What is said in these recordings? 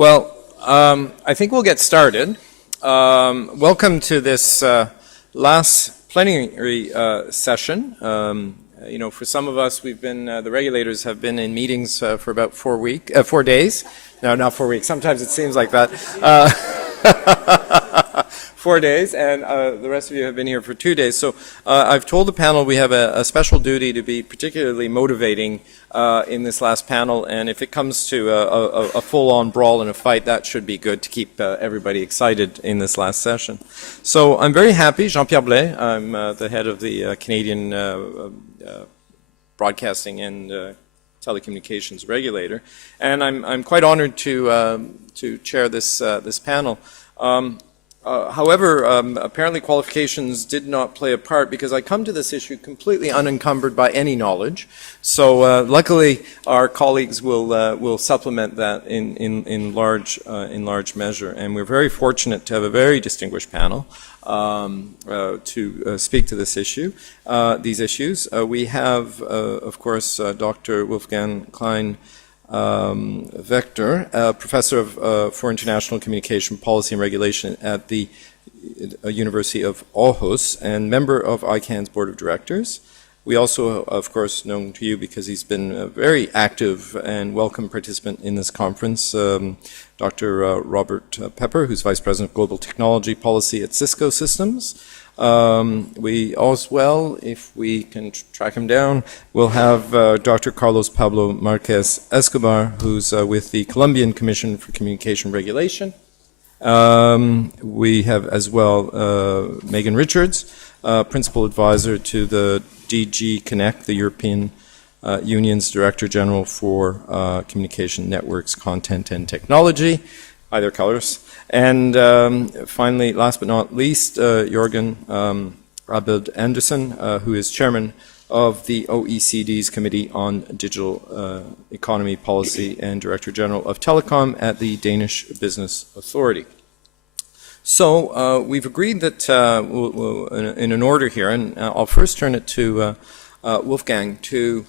Well, I think we'll get started. Welcome to this last plenary session. You know, for some of us, we've been, the regulators have been in meetings for about 4 days. No, not 4 weeks. Sometimes it seems like that. 4 days, and the rest of you have been here for 2 days. So I've told the panel we have a special duty to be particularly motivating in this last panel, and if it comes to a full-on brawl and a fight, that should be good to keep everybody excited in this last session. So I'm very happy. Jean-Pierre Blais, I'm the head of the Canadian Broadcasting and Telecommunications regulator, and I'm quite honored to chair this panel. However, apparently qualifications did not play a part because I come to this issue completely unencumbered by any knowledge. So luckily, our colleagues will supplement that in large measure, and we're very fortunate to have a very distinguished panel to speak to this issue, these issues. We have, of course, Dr. Wolfgang Klein. Vector, Professor for International Communication Policy and Regulation at the University of Aarhus and member of ICANN's Board of Directors. We also, of course, known to you because he's been a very active and welcome participant in this conference, Dr. Robert Pepper, who's Vice President of Global Technology Policy at Cisco Systems. We as well, if we can track him down, we'll have Dr. Carlos Pablo Marquez Escobar, who's with the Colombian Commission for Communication Regulation. We have as well Megan Richards, Principal Advisor to the DG Connect, the European Union's Director General for Communication Networks, Content and Technology. Hi there, Carlos. And finally, last but not least, Jørgen Abild Andersen, who is chairman of the OECD's Committee on Digital Economy Policy and Director General of Telecom at the Danish Business Authority. So we've agreed that we'll, in an order here, and I'll first turn it to Wolfgang to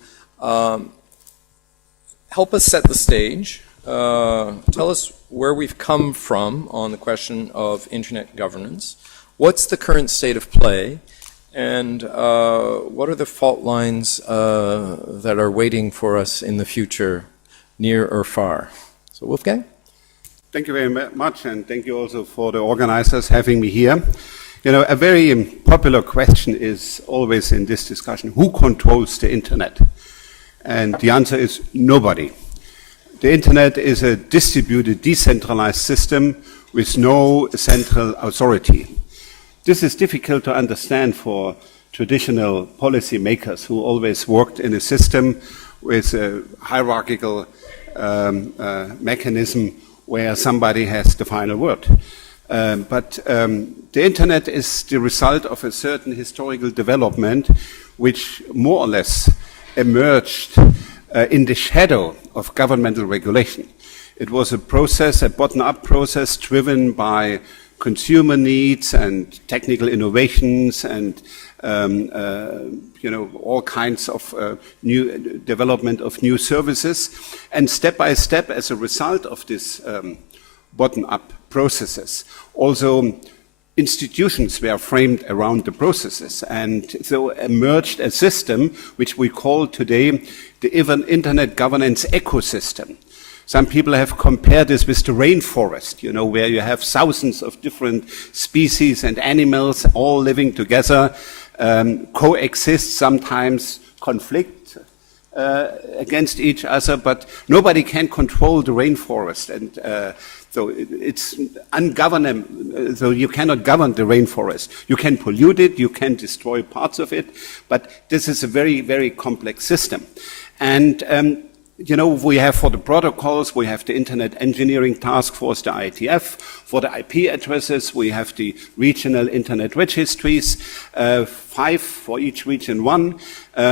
help us set the stage. Tell us where we've come from on the question of internet governance, what's the current state of play, and what are the fault lines that are waiting for us in the future, near or far. So Wolfgang? Thank you very much, and thank you also for the organizers having me here. You know, a very popular question is always in this discussion, who controls the internet? And the answer is nobody. The internet is a distributed, decentralized system with no central authority. This is difficult to understand for traditional policy makers who always worked in a system with a hierarchical mechanism where somebody has the final word. But the internet is the result of a certain historical development which more or less emerged in the shadow of governmental regulation. It was a process, a bottom-up process driven by consumer needs and technical innovations and you know, all kinds of new development of new services. And step by step, as a result of this bottom-up processes, also institutions were framed around the processes, and so emerged a system which we call today the internet governance ecosystem. Some people have compared this with the rainforest, you know, where you have thousands of different species and animals all living together, coexist, sometimes conflict against each other, but nobody can control the rainforest, and so it's ungovernable. So you cannot govern the rainforest. You can pollute it, you can destroy parts of it, but this is a very, very complex system. And you know, we have for the protocols, we have the Internet Engineering Task Force, the IETF. For the IP addresses, we have the regional Internet registries, 5 for each region, 1.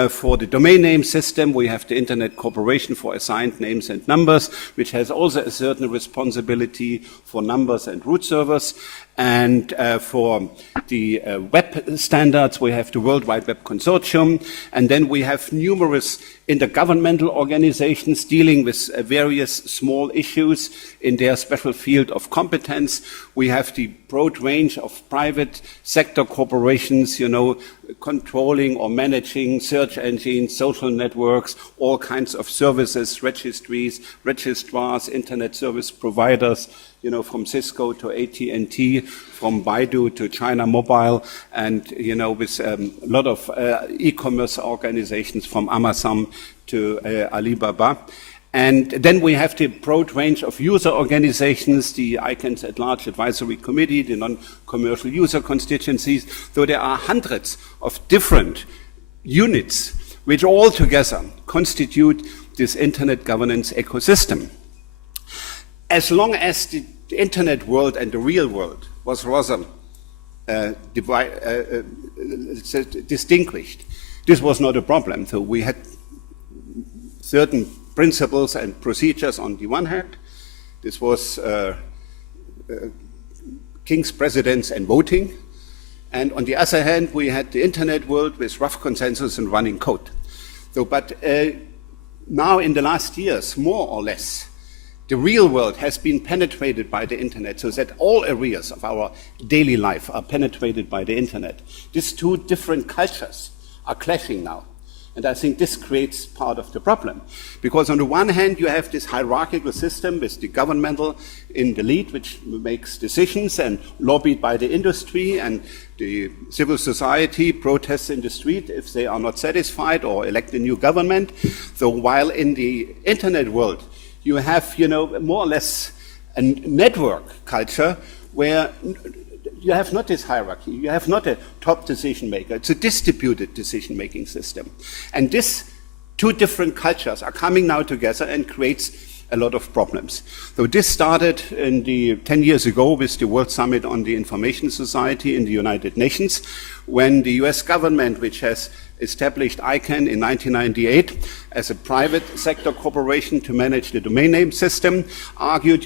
For the domain name system, we have the Internet Corporation for Assigned Names and Numbers, which has also a certain responsibility for numbers and root servers. And for the web standards, we have the World Wide Web Consortium. And then we have numerous intergovernmental organizations dealing with various small issues in their special field of competence. We have the broad range of private sector corporations, controlling or managing search engines, social networks, all kinds of services, registries, registrars, internet service providers, from Cisco to AT&T, from Baidu to China Mobile, and, with a lot of e-commerce organizations from Amazon to Alibaba. And then we have the broad range of user organizations, the ICANN's at-large advisory committee, the non-commercial user constituencies. So there are hundreds of different units which all together constitute this internet governance ecosystem. As long as the internet world and the real world was rather distinguished, this was not a problem. So we had certain principles and procedures on the one hand. This was kings, presidents, and voting. And on the other hand, we had the internet world with rough consensus and running code. So, but now in the last years, more or less, the real world has been penetrated by the internet, so that all areas of our daily life are penetrated by the internet. These two different cultures are clashing now. And I think this creates part of the problem. Because on the one hand, you have this hierarchical system with the governmental in the lead, which makes decisions and lobbied by the industry, and the civil society protests in the street if they are not satisfied or elect a new government. So while in the internet world, you have, more or less a network culture where you have not this hierarchy, you have not a top decision maker, it's a distributed decision-making system. And these two different cultures are coming now together and creates a lot of problems. So this started 10 years ago with the World Summit on the Information Society in the United Nations, when the US government, which has established ICANN in 1998 as a private sector corporation to manage the domain name system, argued,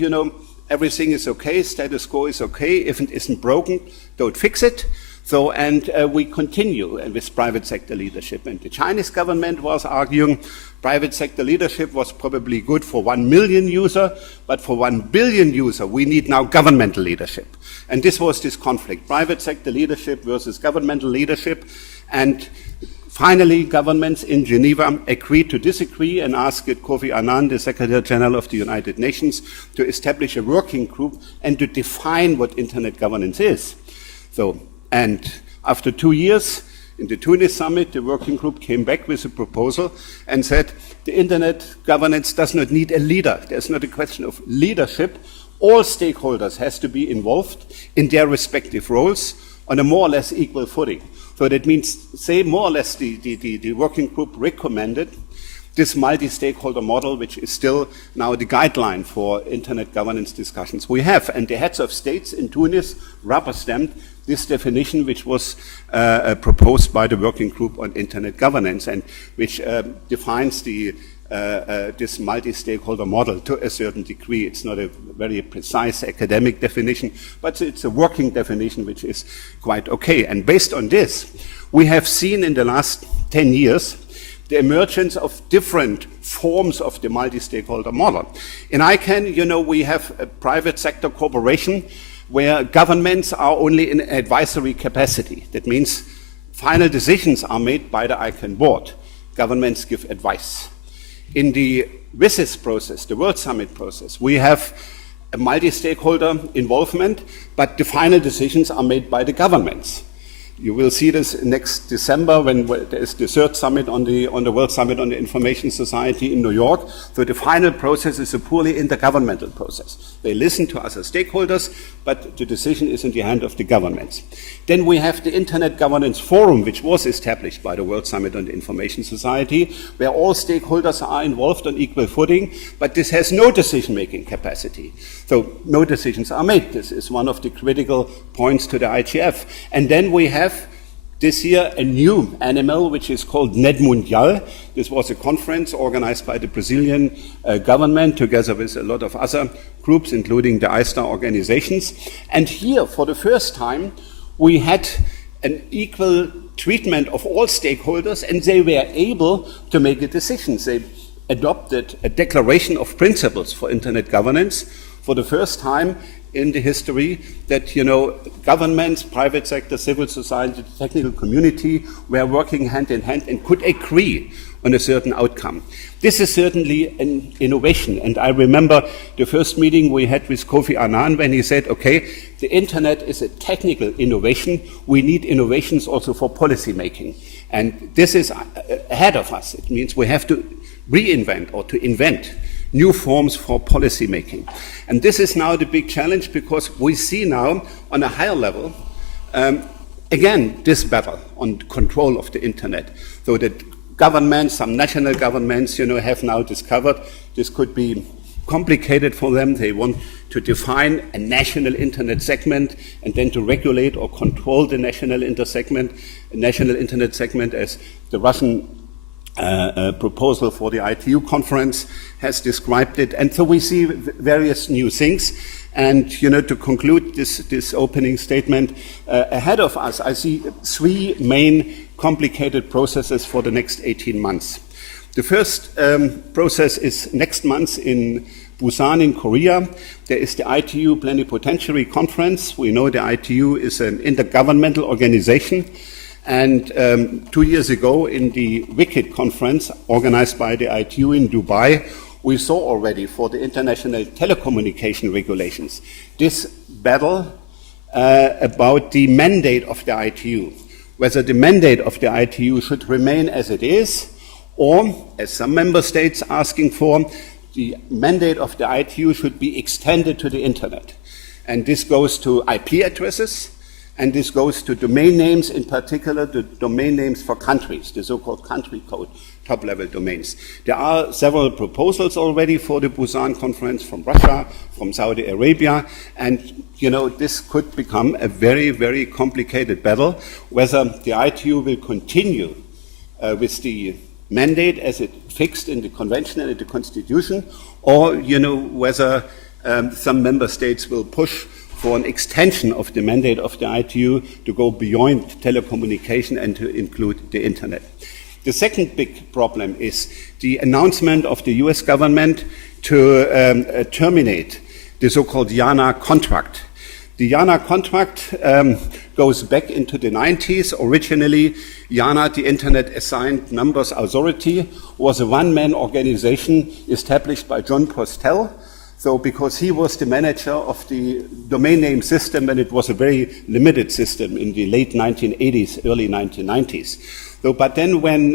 everything is okay, status quo is okay, if it isn't broken, don't fix it. So, and we continue with private sector leadership. And the Chinese government was arguing private sector leadership was probably good for 1 million users, but for 1 billion users, we need now governmental leadership. And this was this conflict, private sector leadership versus governmental leadership. And finally, governments in Geneva agreed to disagree and asked Kofi Annan, the Secretary General of the United Nations, to establish a working group and to define what internet governance is. So, and after 2 years, in the Tunis summit, the working group came back with a proposal and said the internet governance does not need a leader. There's not a question of leadership. All stakeholders has to be involved in their respective roles on a more or less equal footing. So that means, say, more or less the working group recommended this multi-stakeholder model, which is still now the guideline for internet governance discussions we have. And the heads of states in Tunis rubber-stamped this definition, which was proposed by the working group on internet governance, and which defines this multi-stakeholder model to a certain degree. It's not a very precise academic definition, but it's a working definition which is quite okay. And based on this, we have seen in the last 10 years the emergence of different forms of the multi-stakeholder model. In ICANN, we have a private sector corporation where governments are only in advisory capacity. That means final decisions are made by the ICANN board. Governments give advice. In the WSIS process, the World Summit process, we have a multi-stakeholder involvement, but the final decisions are made by the governments. You will see this next December when there is the third summit on the World Summit on the Information Society in New York. So the final process is a purely intergovernmental process. They listen to other stakeholders, but the decision is in the hand of the governments. Then we have the Internet Governance Forum, which was established by the World Summit on the Information Society, where all stakeholders are involved on equal footing, but this has no decision-making capacity. So no decisions are made. This is one of the critical points to the IGF. And then we have this year a new animal which is called Net Mundial. This was a conference organized by the Brazilian government together with a lot of other groups, including the ISTA organizations. And here, for the first time, we had an equal treatment of all stakeholders, and they were able to make a decision. They adopted a declaration of principles for internet governance for the first time in the history, that, you know, governments, private sector, civil society, technical community were working hand in hand and could agree on a certain outcome. This is certainly an innovation, and I remember the first meeting we had with Kofi Annan when he said, okay, the internet is a technical innovation, we need innovations also for policy making. And this is ahead of us. It means we have to reinvent or to invent new forms for policy making. And this is now the big challenge, because we see now on a higher level, again, this battle on control of the internet. So that governments, some national governments, you know, have now discovered this could be complicated for them. They want to define a national internet segment and then to regulate or control the national internet segment, as the Russian proposal for the ITU conference has described it. And so we see various new things. And, you know, to conclude this opening statement, ahead of us, I see three main complicated processes for the next 18 months. The first process is next month in Busan in Korea. There is the ITU Plenipotentiary Conference. We know the ITU is an intergovernmental organization. And 2 years ago, in the WICIT conference organized by the ITU in Dubai, we saw already for the international telecommunication regulations this battle about the mandate of the ITU, whether the mandate of the ITU should remain as it is, or, as some member states are asking for, the mandate of the ITU should be extended to the internet. And this goes to IP addresses, and this goes to domain names, in particular the domain names for countries, the so-called country code, top-level domains. There are several proposals already for the Busan conference from Russia, from Saudi Arabia, and, you know, this could become a very, very complicated battle, whether the ITU will continue with the mandate as it fixed in the convention and in the constitution, or, you know, whether some member states will push for an extension of the mandate of the ITU to go beyond telecommunication and to include the internet. The second big problem is the announcement of the US government to terminate the so-called IANA contract. The IANA contract goes back into the 90s. Originally, IANA, the Internet Assigned Numbers Authority, was a one-man organization established by John Postel. So because he was the manager of the domain name system, and it was a very limited system in the late 1980s, early 1990s. So, but then when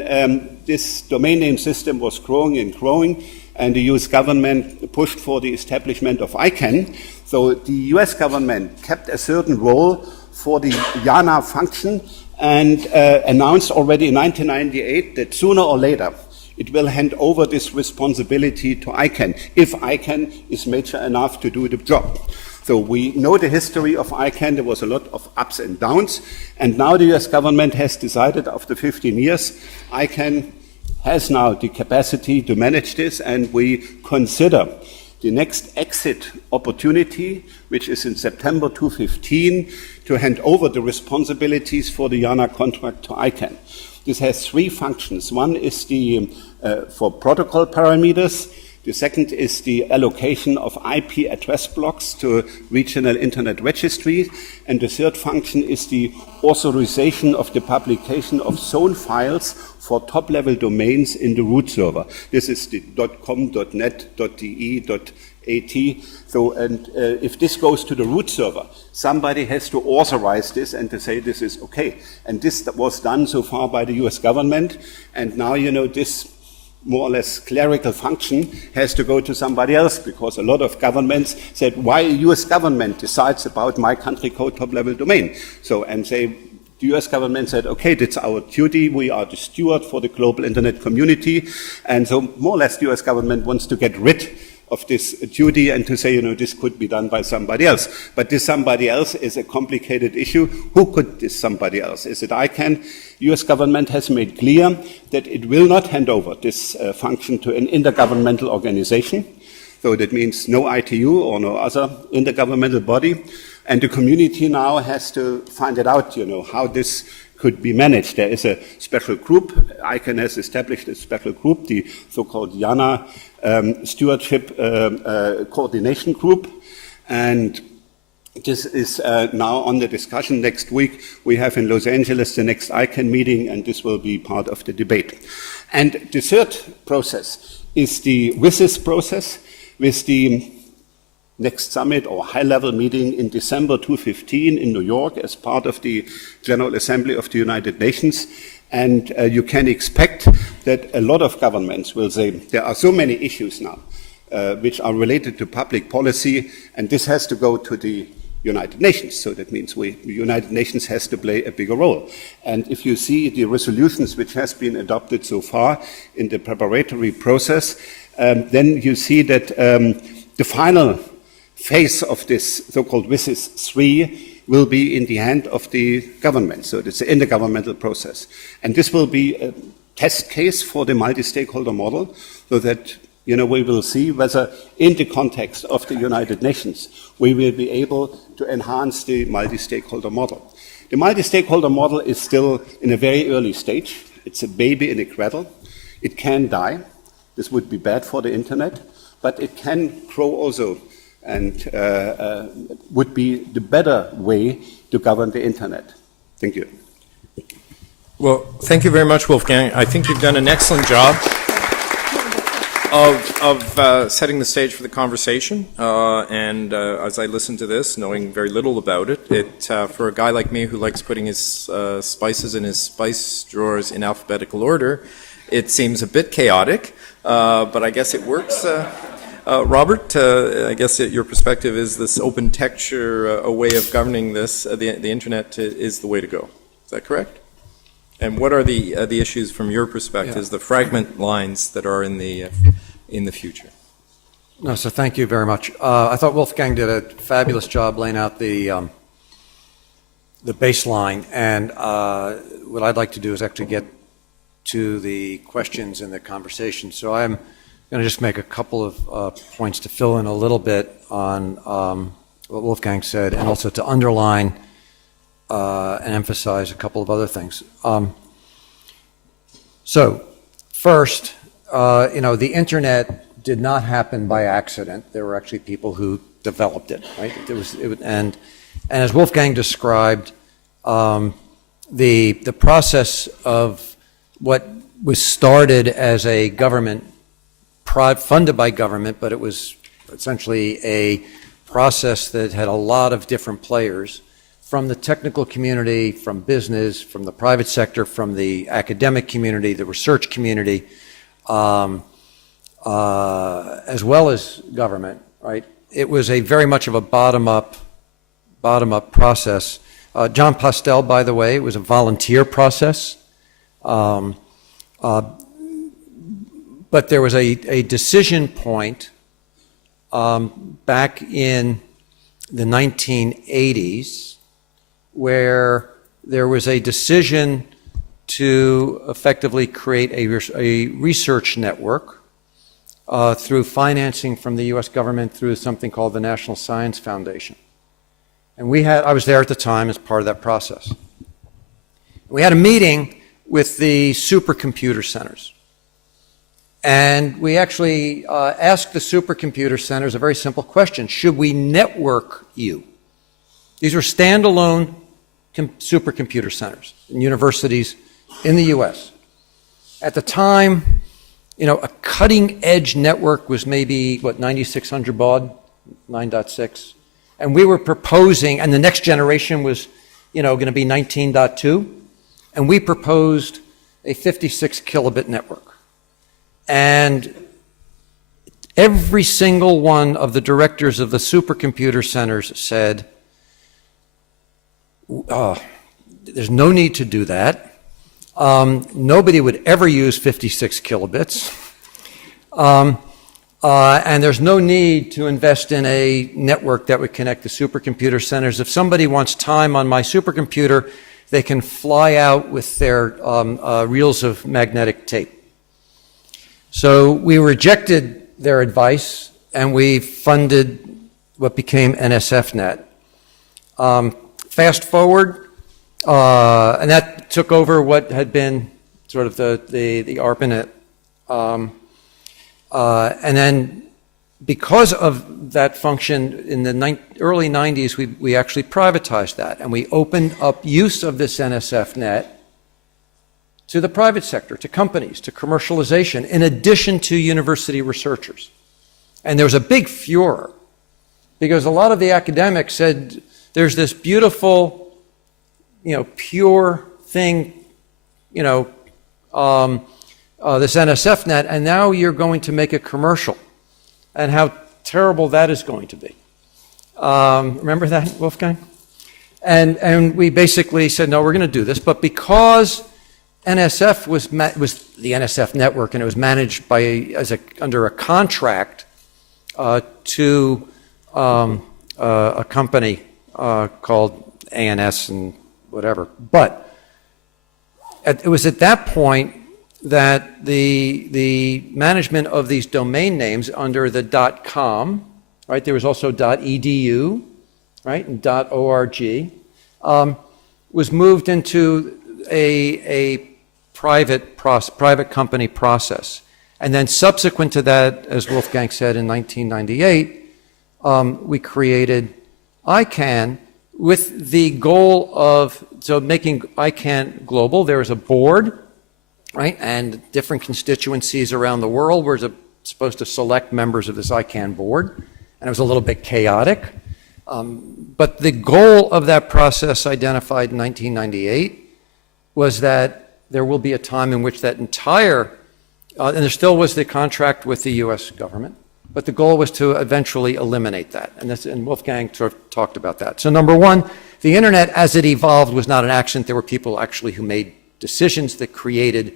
this domain name system was growing and growing, and the US government pushed for the establishment of ICANN, so the US government kept a certain role for the IANA function and announced already in 1998 that sooner or later it will hand over this responsibility to ICANN, if ICANN is mature enough to do the job. So we know the history of ICANN. There was a lot of ups and downs, and now the US government has decided after 15 years, ICANN has now the capacity to manage this, and we consider the next exit opportunity, which is in September 2015, to hand over the responsibilities for the IANA contract to ICANN. This has three functions. One is the for protocol parameters. The second is the allocation of IP address blocks to regional internet registries. And the third function is the authorization of the publication of zone files for top-level domains in the root server. This is the .com, .net, .de, .at. So, and if this goes to the root server, somebody has to authorize this and to say this is okay. And this was done so far by the US government. And now, you know, this more or less clerical function has to go to somebody else, because a lot of governments said, why US government decides about my country code top-level domain? So, and the US government said, okay, that's our duty. We are the steward for the global internet community. And so more or less the US government wants to get rid of this duty and to say, you know, this could be done by somebody else. But this somebody else is a complicated issue. Who could this somebody else? Is it ICANN? US government has made clear that it will not hand over this function to an intergovernmental organization. So that means no ITU or no other intergovernmental body. And the community now has to find it out, you know, how this could be managed. There is a special group. ICANN has established a special group, the so-called YANA Stewardship Coordination Group. And this is now on the discussion. Next week, we have in Los Angeles the next ICANN meeting, and this will be part of the debate. And the third process is the WSIS process, with the next summit or high-level meeting in December 2015 in New York as part of the General Assembly of the United Nations. And you can expect that a lot of governments will say there are so many issues now which are related to public policy, and this has to go to the United Nations. So that means the United Nations has to play a bigger role. And if you see the resolutions which has been adopted so far in the preparatory process, then you see that the final phase of this so-called WSIS 3 will be in the hand of the government. So it's an intergovernmental process. And this will be a test case for the multi-stakeholder model, so that, you know, we will see whether in the context of the United Nations we will be able to enhance the multi-stakeholder model. The multi-stakeholder model is still in a very early stage. It's a baby in a cradle. It can die. This would be bad for the internet, but it can grow also, and would be the better way to govern the internet. Thank you. Well, thank you very much, Wolfgang. I think you've done an excellent job of setting the stage for the conversation. And as I listen to this, knowing very little about it, for a guy like me who likes putting his spices in his spice drawers in alphabetical order, it seems a bit chaotic, but I guess it works. Robert, I guess your perspective is this open texture, a way of governing this, the internet is the way to go. Is that correct? And what are the issues from your perspective, the fragment lines that are in the future? No, so thank you very much. I thought Wolfgang did a fabulous job laying out the baseline, and what I'd like to do is actually get to the questions in the conversation. So I'm going to just make a couple of points to fill in a little bit on what Wolfgang said, and also to underline and emphasize a couple of other things. So first, you know, the internet did not happen by accident. There were actually people who developed it, right? And as Wolfgang described, the process of what was started as a government funded by government, but it was essentially a process that had a lot of different players, from the technical community, from business, from the private sector, from the academic community, the research community, as well as government, right? It was a very much of a bottom-up process. John Postel, by the way, it was a volunteer process. But there was a decision point back in the 1980s where there was a decision to effectively create a research network through financing from the U.S. government through something called the National Science Foundation. And I was there at the time as part of that process. We had a meeting with the supercomputer centers. And we actually asked the supercomputer centers a very simple question: should we network you? These were standalone supercomputer centers in universities in the U.S. At the time, you know, a cutting-edge network was maybe, 9600 baud, 9.6. And we were proposing, and the next generation was, you know, going to be 19.2. And we proposed a 56 kilobit network. And every single one of the directors of the supercomputer centers said, there's no need to do that. Nobody would ever use 56 kilobits. And there's no need to invest in a network that would connect the supercomputer centers. If somebody wants time on my supercomputer, they can fly out with their reels of magnetic tape. So we rejected their advice, and we funded what became NSFNet. Fast forward, and that took over what had been sort of the ARPANET. And then because of that function in the early 90s, we actually privatized that, and we opened up use of this NSFNet to the private sector, to companies, to commercialization, in addition to university researchers. And there was a big furor, because a lot of the academics said, there's this beautiful, pure thing, this NSFNet, and now you're going to make a commercial, and how terrible that is going to be. Remember that, Wolfgang? And we basically said, no, we're going to do this, but because NSF was the NSF network, and it was managed under a contract to a company called ANS and whatever. But it was at that point that the management of these domain names under the .com, right? There was also .edu, right, and .org, was moved into a private company process. And then subsequent to that, as Wolfgang said, in 1998, we created ICANN with the goal of making ICANN global. There was a board, right, and different constituencies around the world were supposed to select members of this ICANN board, and it was a little bit chaotic. But the goal of that process identified in 1998 was that there will be a time in which that entire, and there still was the contract with the US government, but the goal was to eventually eliminate that. And Wolfgang sort of talked about that. So number one, the internet as it evolved was not an accident. There were people actually who made decisions that created,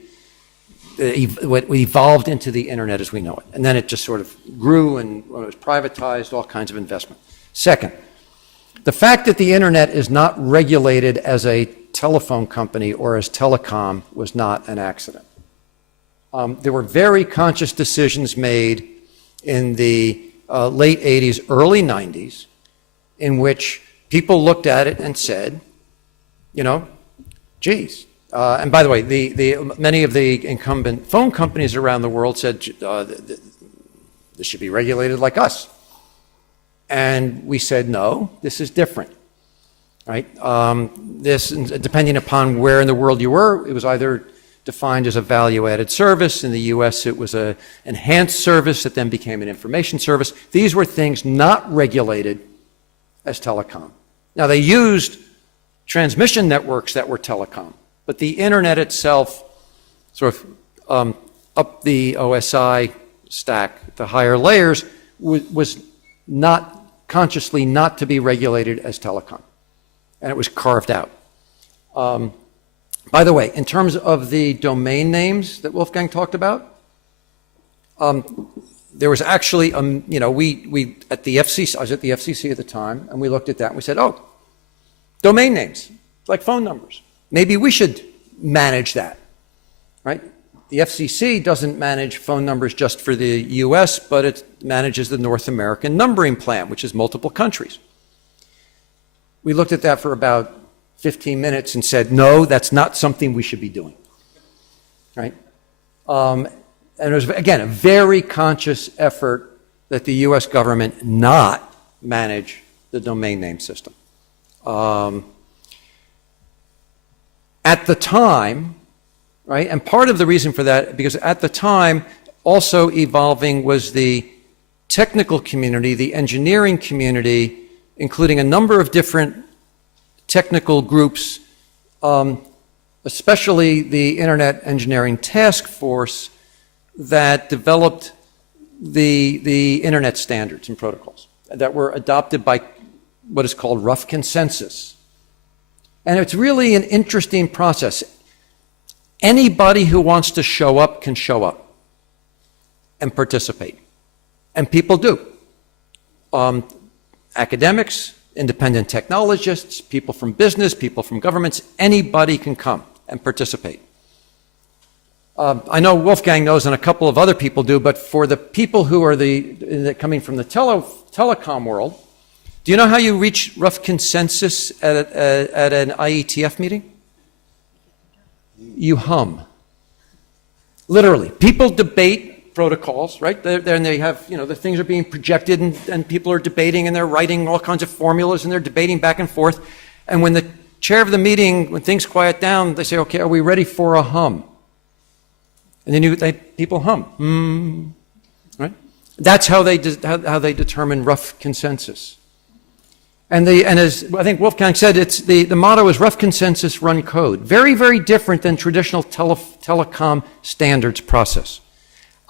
what evolved into the internet as we know it. And then it just sort of grew, and when it was privatized, all kinds of investment. Second, the fact that the internet is not regulated as a telephone company or as telecom was not an accident. There were very conscious decisions made in the late 80s, early 90s, in which people looked at it and said, geez. And by the way, many of the incumbent phone companies around the world said, this should be regulated like us. And we said, no, this is different, right? This, depending upon where in the world you were, it was either defined as a value-added service. In the US, it was an enhanced service that then became an information service. These were things not regulated as telecom. Now, they used transmission networks that were telecom, but the internet itself, sort of up the OSI stack, the higher layers, was not consciously not to be regulated as telecom, and it was carved out. By the way, in terms of the domain names that Wolfgang talked about, there was actually, we at the FCC, I was at the FCC at the time, and we looked at that and we said, oh, domain names, like phone numbers. Maybe we should manage that, right? The FCC doesn't manage phone numbers just for the US, but it manages the North American numbering plan, which is multiple countries. We looked at that for about 15 minutes and said, no, that's not something we should be doing, right? And it was, again, a very conscious effort that the US government not manage the domain name system. At the time, right, and part of the reason for that, because at the time, also evolving was the technical community, the engineering community, including a number of different technical groups, especially the Internet Engineering Task Force, that developed the Internet standards and protocols that were adopted by what is called rough consensus. And it's really an interesting process. Anybody who wants to show up can show up and participate. And people do. Academics, independent technologists, people from business, people from governments, anybody can come and participate. I know Wolfgang knows and a couple of other people do, but for the people who are coming from the telecom world, do you know how you reach rough consensus at an IETF meeting? You hum. Literally. People debate protocols, right? And they have, the things are being projected and people are debating and they're writing all kinds of formulas and they're debating back and forth. And when the chair of the meeting, when things quiet down, they say, okay, are we ready for a hum? And then people hum. Right? That's how they determine rough consensus. And as I think Wolfgang said, the motto is rough consensus, run code. Very, very different than traditional telecom standards process.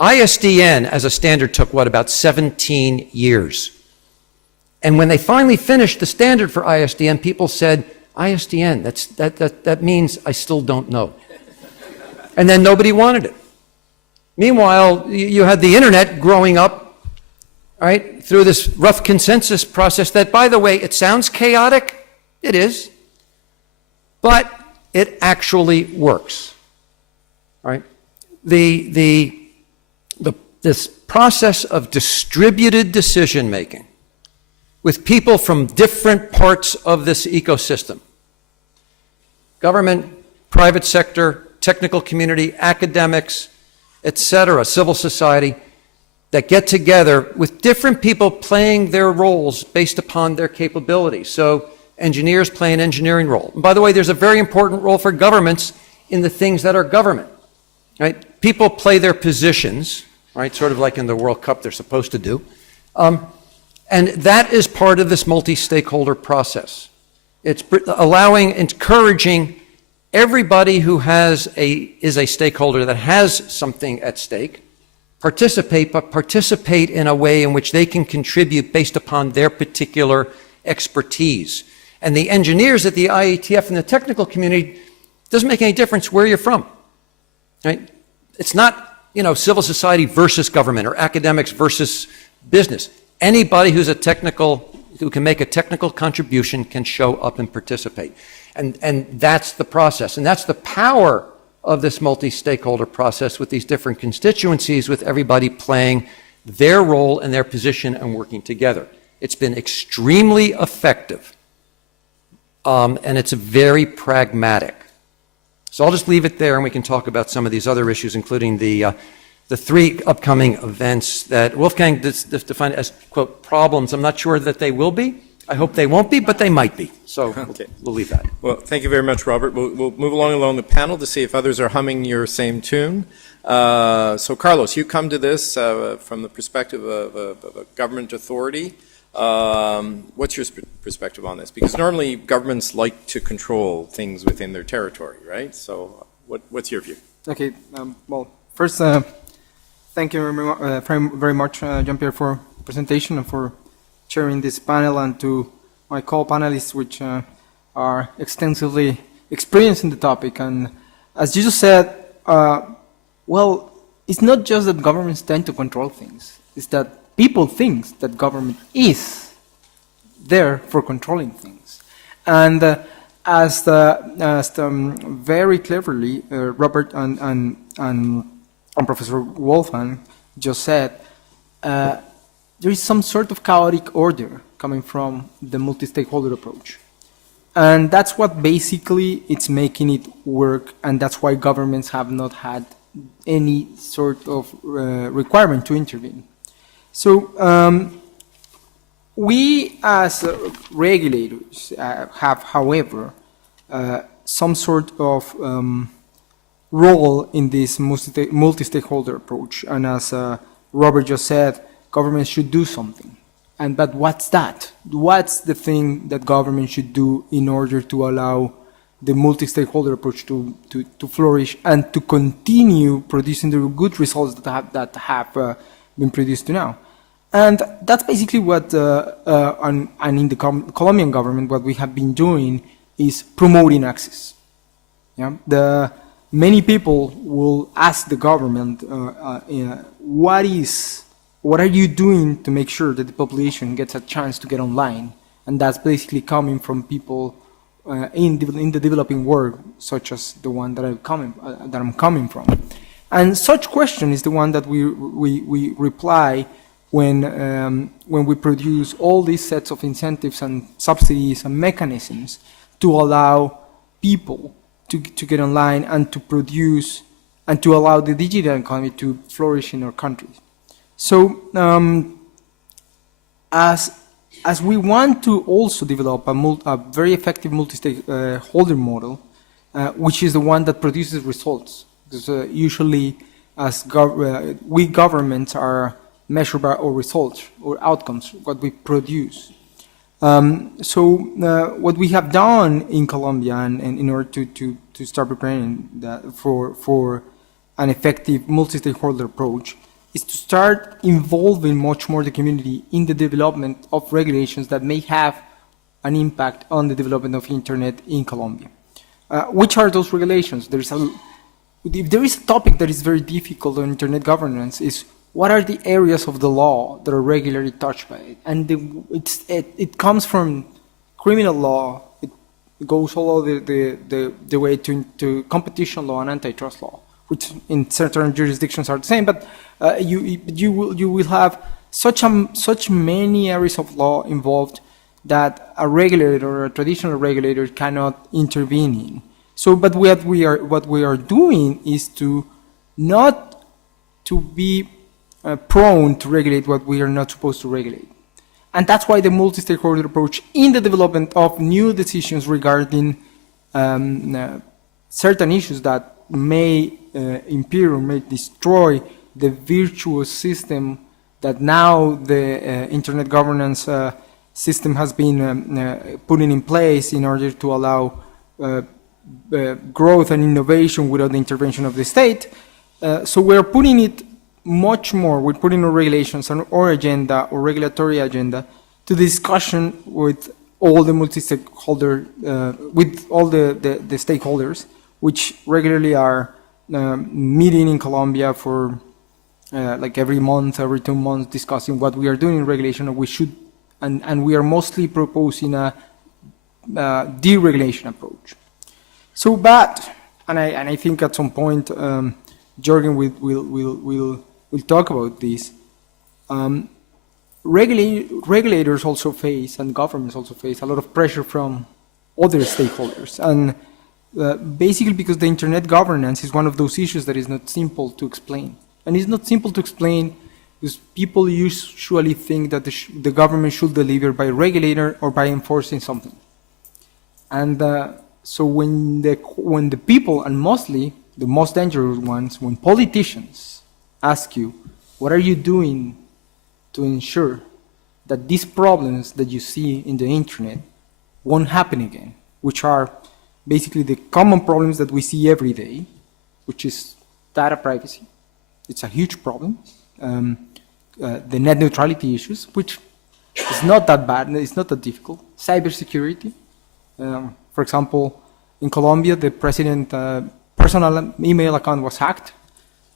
ISDN as a standard took, about 17 years. And when they finally finished the standard for ISDN, people said, ISDN, that means I still don't know. And then nobody wanted it. Meanwhile, you had the internet growing up, right, through this rough consensus process that, by the way, it sounds chaotic. It is. But it actually works. Right? This process of distributed decision making with people from different parts of this ecosystem, government, private sector, technical community, academics, etc., civil society, that get together with different people playing their roles based upon their capabilities. So engineers play an engineering role. And by the way, there's a very important role for governments in the things that are government. Right? People play their positions, right? Sort of like in the World Cup they're supposed to do. And that is part of this multi-stakeholder process. It's encouraging everybody who is a stakeholder that has something at stake, but participate in a way in which they can contribute based upon their particular expertise. And the engineers at the IETF and the technical community, doesn't make any difference where you're from. Right? It's not, civil society versus government or academics versus business. Anybody who can make a technical contribution can show up and participate. And that's the process. And that's the power of this multi-stakeholder process with these different constituencies, with everybody playing their role and their position and working together. It's been extremely effective. And it's very pragmatic. So I'll just leave it there and we can talk about some of these other issues, including the three upcoming events that Wolfgang defined as, quote, problems. I'm not sure that they will be. I hope they won't be, but they might be. So okay. We'll leave that. Well, thank you very much, Robert. We'll move along the panel to see if others are humming your same tune. So, Carlos, you come to this from the perspective of a government authority. What's your perspective on this? Because normally governments like to control things within their territory, right? So what's your view? Okay. Well, first, thank you very much, Jean-Pierre, for the presentation and for chairing this panel, and to my co-panelists, which are extensively experienced in the topic. And as you just said, well, it's not just that governments tend to control things. It's that people think that government is there for controlling things. And as very cleverly Robert and Professor Wolfgang just said, there is some sort of chaotic order coming from the multi-stakeholder approach. And that's what basically it's making it work, and that's why governments have not had any sort of requirement to intervene. So we as regulators have, however, some sort of role in this multi-stakeholder approach. And as Robert just said, government should do something. But what's that? What's the thing that government should do in order to allow the multi-stakeholder approach to flourish and to continue producing the good results that have been produced to now? And that's basically what, and in the Colombian government, what we have been doing is promoting access. Yeah? Many people will ask the government, what is what are you doing to make sure that the population gets a chance to get online? And that's basically coming from people in the developing world, such as the one that I'm coming from. And such question is the one that we reply when we produce all these sets of incentives and subsidies and mechanisms to allow people to get online and to produce and to allow the digital economy to flourish in our countries. So as we want to also develop a very effective multi-stakeholder model, which is the one that produces results, because usually as we governments are measured by our results or outcomes, what we produce. So what we have done in Colombia, and in order to start preparing that for an effective multi-stakeholder approach, is to start involving much more the community in the development of regulations that may have an impact on the development of internet in Colombia. Which are those regulations? If there is a topic that is very difficult on internet governance, is what are the areas of the law that are regularly touched by it? And it comes from criminal law, it goes all the way to competition law and antitrust law, which in certain jurisdictions are the same, but you will have such many areas of law involved that a regulator or a traditional regulator cannot intervene in. So, but what we are doing is to not to be prone to regulate what we are not supposed to regulate. And that's why the multi-stakeholder approach in the development of new decisions regarding certain issues that may impair or may destroy the virtuous system that now the internet governance system has been putting in place in order to allow growth and innovation without the intervention of the state. So we're putting it much more, we're putting our regulations on our agenda or regulatory agenda to discussion with all the multi-stakeholder, with all the stakeholders, which regularly are meeting in Colombia for like every month, every 2 months, discussing what we are doing in regulation, and we should, and we are mostly proposing a deregulation approach. So, but, and I think at some point, Jørgen will talk about this. Regulators also face, and governments also face, a lot of pressure from other stakeholders, and basically because the internet governance is one of those issues that is not simple to explain. And it's not simple to explain because people usually think that the government should deliver by regulator or by enforcing something. And so when the people, and mostly the most dangerous ones, when politicians ask you, what are you doing to ensure that these problems that you see in the internet won't happen again, which are basically the common problems that we see every day, which is data privacy. It's a huge problem. The net neutrality issues, which is not that bad, it's not that difficult. Cybersecurity. For example, in Colombia, the president's personal email account was hacked,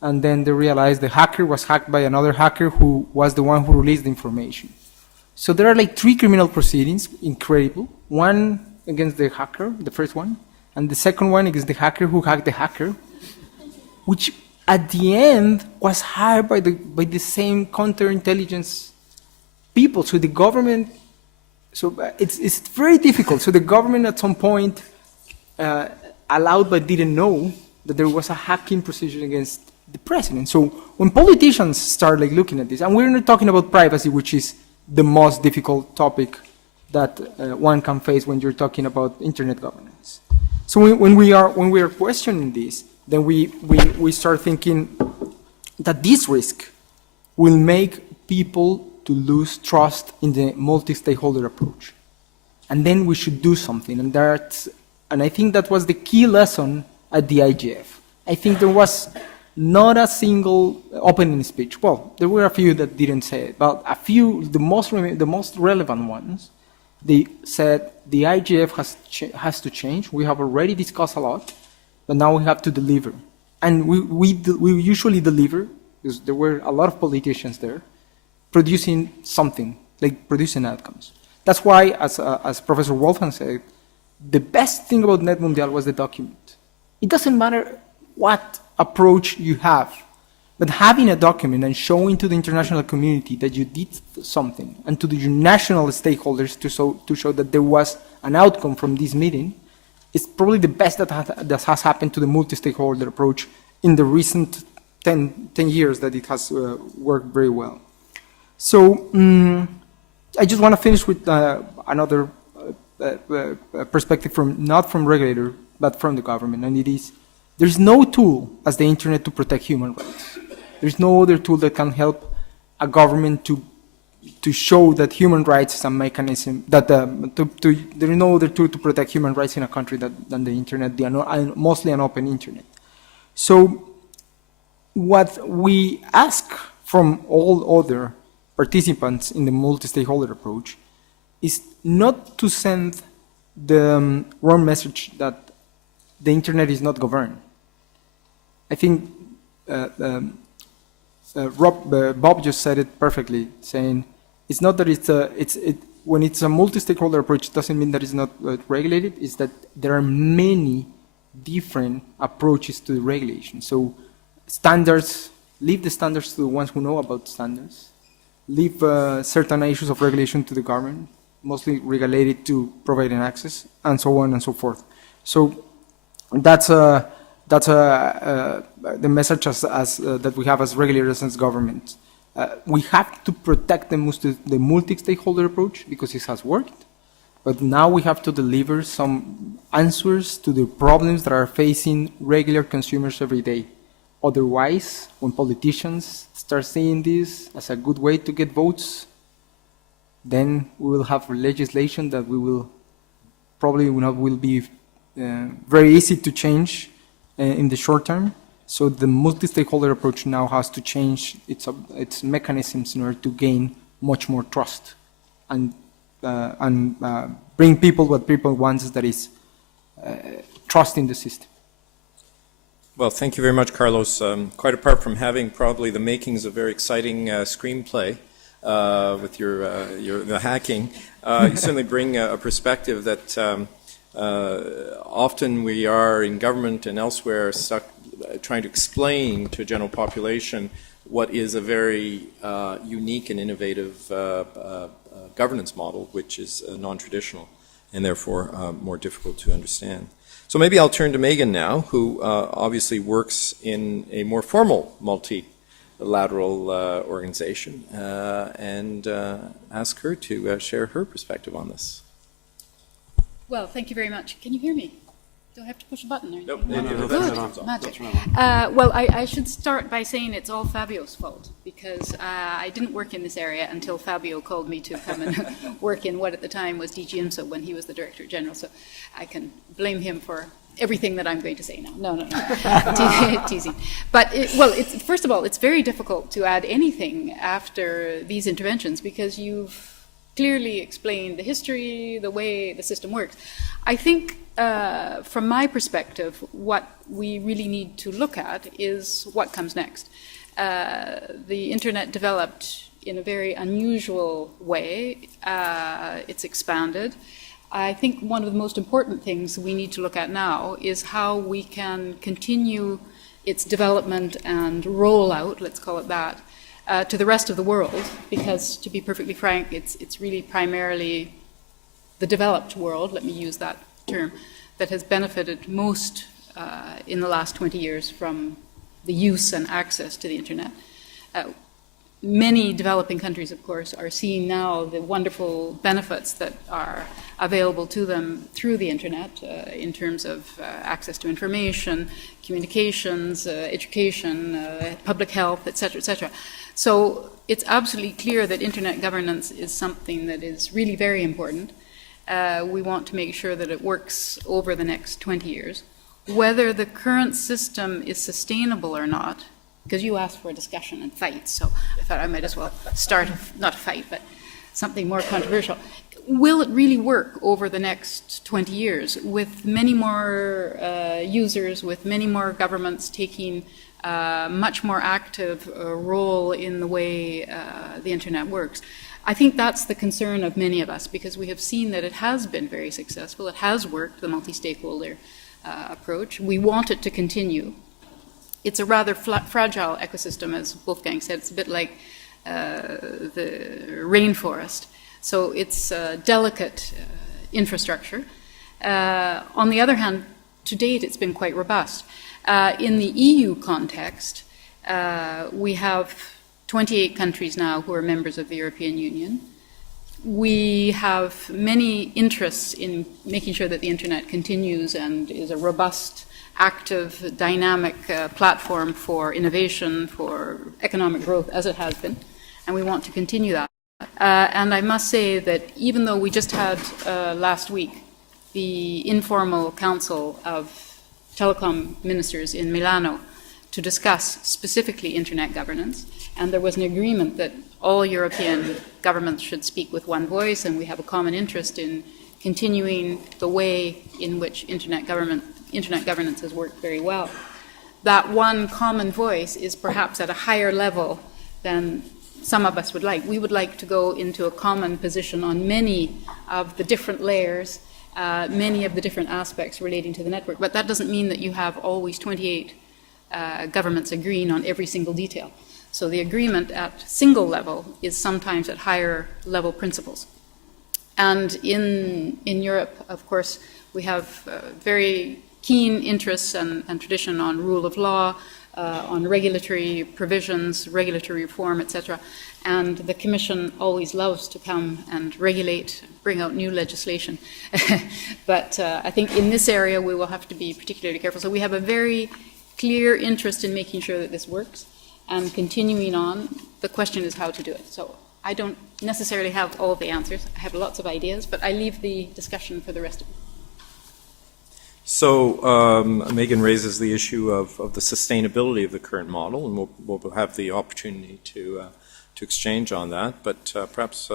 and then they realized the hacker was hacked by another hacker who was the one who released the information. So there are like 3 criminal proceedings, incredible. One against the hacker, the first one, and the second one against the hacker who hacked the hacker, which at the end was hired by the same counterintelligence people. So the government, so it's very difficult. So the government at some point allowed but didn't know that there was a hacking procedure against the president. So when politicians start like looking at this, and we're not talking about privacy, which is the most difficult topic that one can face when you're talking about internet governance. So when we are questioning this, then we start thinking that this risk will make people to lose trust in the multi-stakeholder approach. And then we should do something. And I think that was the key lesson at the IGF. I think there was not a single opening speech. Well, there were a few that didn't say it, but a few, the most relevant ones, they said the IGF has to change. We have already discussed a lot, but now we have to deliver. And we usually deliver, because there were a lot of politicians there, producing something, like producing outcomes. That's why, as Professor Wolfgang said, the best thing about Net Mundial was the document. It doesn't matter what approach you have, but having a document and showing to the international community that you did something, and to the national stakeholders to show that there was an outcome from this meeting, is probably the best that has happened to the multi-stakeholder approach in the recent 10 years that it has worked very well. So I just want to finish with another perspective not from regulator, but from the government, and it is, there's no tool as the internet to protect human rights. There's no other tool that can help a government to show that human rights is a mechanism, that there is no other tool to protect human rights in a country than the internet, mostly an open internet. So what we ask from all other participants in the multi-stakeholder approach is not to send the wrong message that the internet is not governed. I think Bob just said it perfectly, saying it's not that when it's a multi-stakeholder approach, it doesn't mean that it's not regulated. It's that there are many different approaches to the regulation. So standards, leave the standards to the ones who know about standards. Leave certain issues of regulation to the government, mostly related to providing access, and so on and so forth. So that's the message that we have as regulators and as government. We have to protect the multi-stakeholder approach because it has worked, but now we have to deliver some answers to the problems that are facing regular consumers every day. Otherwise, when politicians start seeing this as a good way to get votes, then we will have legislation that will be very easy to change in the short term. So the multi-stakeholder approach now has to change its mechanisms in order to gain much more trust and bring people what people want, that is trust in the system. Well, thank you very much, Carlos. Quite apart from having probably the makings of a very exciting screenplay with the hacking, you certainly bring a perspective that often we are in government and elsewhere stuck trying to explain to a general population what is a very unique and innovative governance model, which is non-traditional and therefore more difficult to understand. So maybe I'll turn to Megan now, who obviously works in a more formal multilateral organization, and ask her to share her perspective on this. Well, thank you very much. Can you hear me? Do I have to push a button or anything? No, Good, magic. Well, I should start by saying it's all Fabio's fault, because I didn't work in this area until Fabio called me to come and work in what at the time was DG IMSA when he was the Director General, so I can blame him for everything that I'm going to say now. No. Teasing. But, first of all, it's very difficult to add anything after these interventions, because you've clearly explained the history, the way the system works. I think, from my perspective, what we really need to look at is what comes next. The internet developed in a very unusual way. It's expanded. I think one of the most important things we need to look at now is how we can continue its development and rollout, let's call it that, to the rest of the world, because, to be perfectly frank, it's really primarily the developed world, let me use that term, that has benefited most in the last 20 years from the use and access to the internet. Many developing countries, of course, are seeing now the wonderful benefits that are available to them through the internet in terms of access to information, communications, education, public health, etc., etc. So it's absolutely clear that internet governance is something that is really very important. We want to make sure that it works over the next 20 years. Whether the current system is sustainable or not, because you asked for a discussion and fight, so I thought I might as well start, not a fight, but something more controversial. Will it really work over the next 20 years with many more users, with many more governments taking much more active role in the way the internet works. I think that's the concern of many of us, because we have seen that it has been very successful. It has worked, the multi-stakeholder approach. We want it to continue. It's a rather fragile ecosystem, as Wolfgang said. It's a bit like the rainforest. So it's a delicate infrastructure. On the other hand, to date, it's been quite robust. In the EU context, we have 28 countries now who are members of the European Union. We have many interests in making sure that the internet continues and is a robust, active, dynamic platform for innovation, for economic growth, as it has been, and we want to continue that. And I must say that even though we just had last week the informal council of telecom ministers in Milano to discuss specifically internet governance, and there was an agreement that all European governments should speak with one voice, and we have a common interest in continuing the way in which internet governance has worked very well. That one common voice is perhaps at a higher level than some of us would like. We would like to go into a common position on many of the different layers, many of the different aspects relating to the network, but that doesn't mean that you have always 28 governments agreeing on every single detail. So the agreement at single level is sometimes at higher level principles. And in Europe, of course, we have very keen interests and tradition on rule of law, on regulatory provisions, regulatory reform, etc. And the Commission always loves to come and regulate, bring out new legislation. But I think in this area we will have to be particularly careful. So we have a very clear interest in making sure that this works and continuing on. The question is how to do it. So I don't necessarily have all of the answers. I have lots of ideas, but I leave the discussion for the rest of you. So Megan raises the issue of the sustainability of the current model, and we'll have the opportunity to exchange on that. But perhaps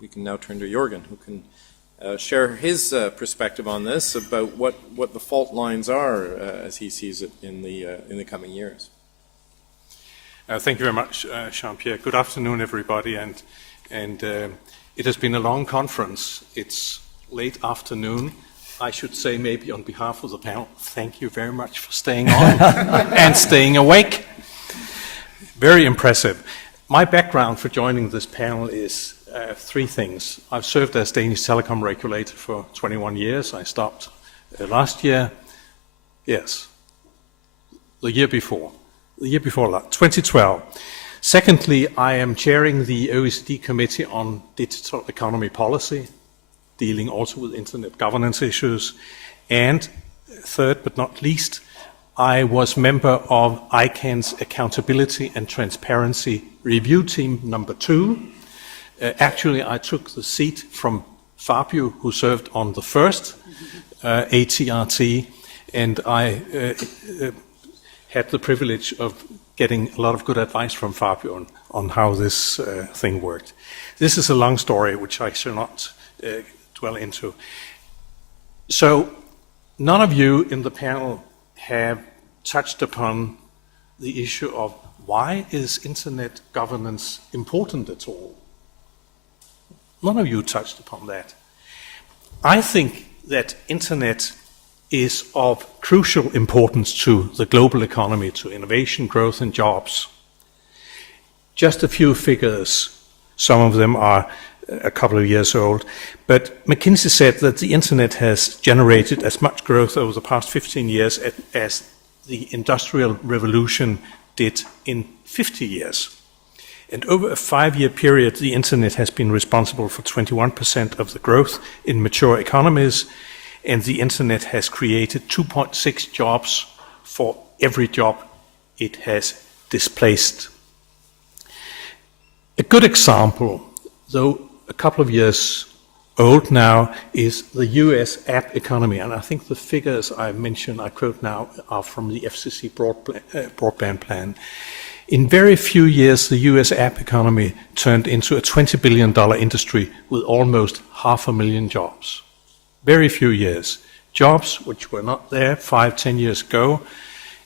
we can now turn to Jørgen, who can share his perspective on this about what the fault lines are as he sees it in the coming years. Thank you very much, Jean-Pierre. Good afternoon, everybody. And it has been a long conference. It's late afternoon. I should say, maybe on behalf of the panel, thank you very much for staying on and staying awake. Very impressive. My background for joining this panel is three things. I've served as Danish telecom regulator for 21 years. I stopped last year. Yes, the year before that, 2012. Secondly, I am chairing the OECD Committee on Digital Economy Policy, dealing also with internet governance issues. And third but not least, I was member of ICANN's Accountability and Transparency Review Team number 2. Actually, I took the seat from Fabio, who served on the first ATRT, and I had the privilege of getting a lot of good advice from Fabio on how this thing worked. This is a long story, which I shall not dwell into. So none of you in the panel have touched upon the issue of why is internet governance important at all? None of you touched upon that. I think that internet is of crucial importance to the global economy, to innovation, growth, and jobs. Just a few figures. Some of them are a couple of years old. But McKinsey said that the internet has generated as much growth over the past 15 years as the Industrial Revolution did in 50 years. And over a 5-year period, the internet has been responsible for 21% of the growth in mature economies, and the internet has created 2.6 jobs for every job it has displaced. A good example, though a couple of years old now, is the US app economy. And I think the figures I mentioned, I quote now, are from the FCC broadband plan. In very few years, the US app economy turned into a $20 billion industry with almost 500,000 jobs. Very few years. Jobs which were not there 5-10 years ago.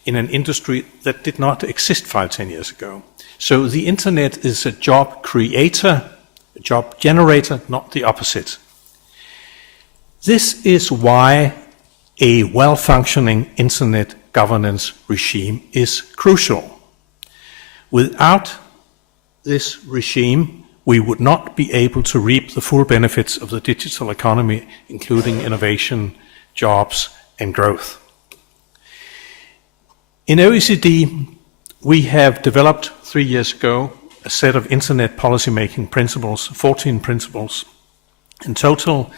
in an industry that did not exist 5-10 years ago. So the internet is a job creator, a job generator, not the opposite. This is why a well-functioning internet governance regime is crucial. Without this regime, we would not be able to reap the full benefits of the digital economy, including innovation, jobs, and growth. In OECD, we have developed 3 years ago a set of internet policy-making principles, 14 principles in total.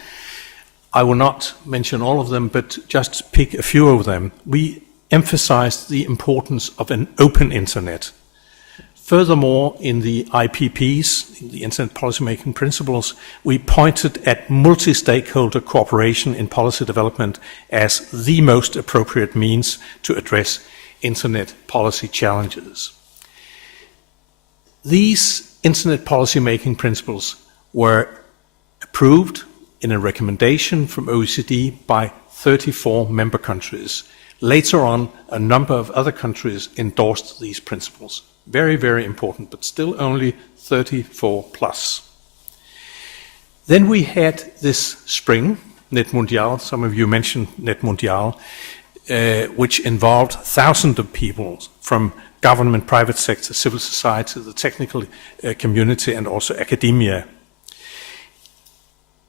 I will not mention all of them, but just pick a few of them. We emphasized the importance of an open internet. Furthermore, in the IPPs, in the Internet Policy-Making Principles, we pointed at multi-stakeholder cooperation in policy development as the most appropriate means to address Internet policy challenges. These Internet Policy-Making Principles were approved in a recommendation from OECD by 34 member countries. Later on, a number of other countries endorsed these principles. Very, very important, but still only 34 plus. Then we had this spring, Net Mondial, some of you mentioned Net Mondial, which involved thousands of people from government, private sector, civil society, the technical community, and also academia.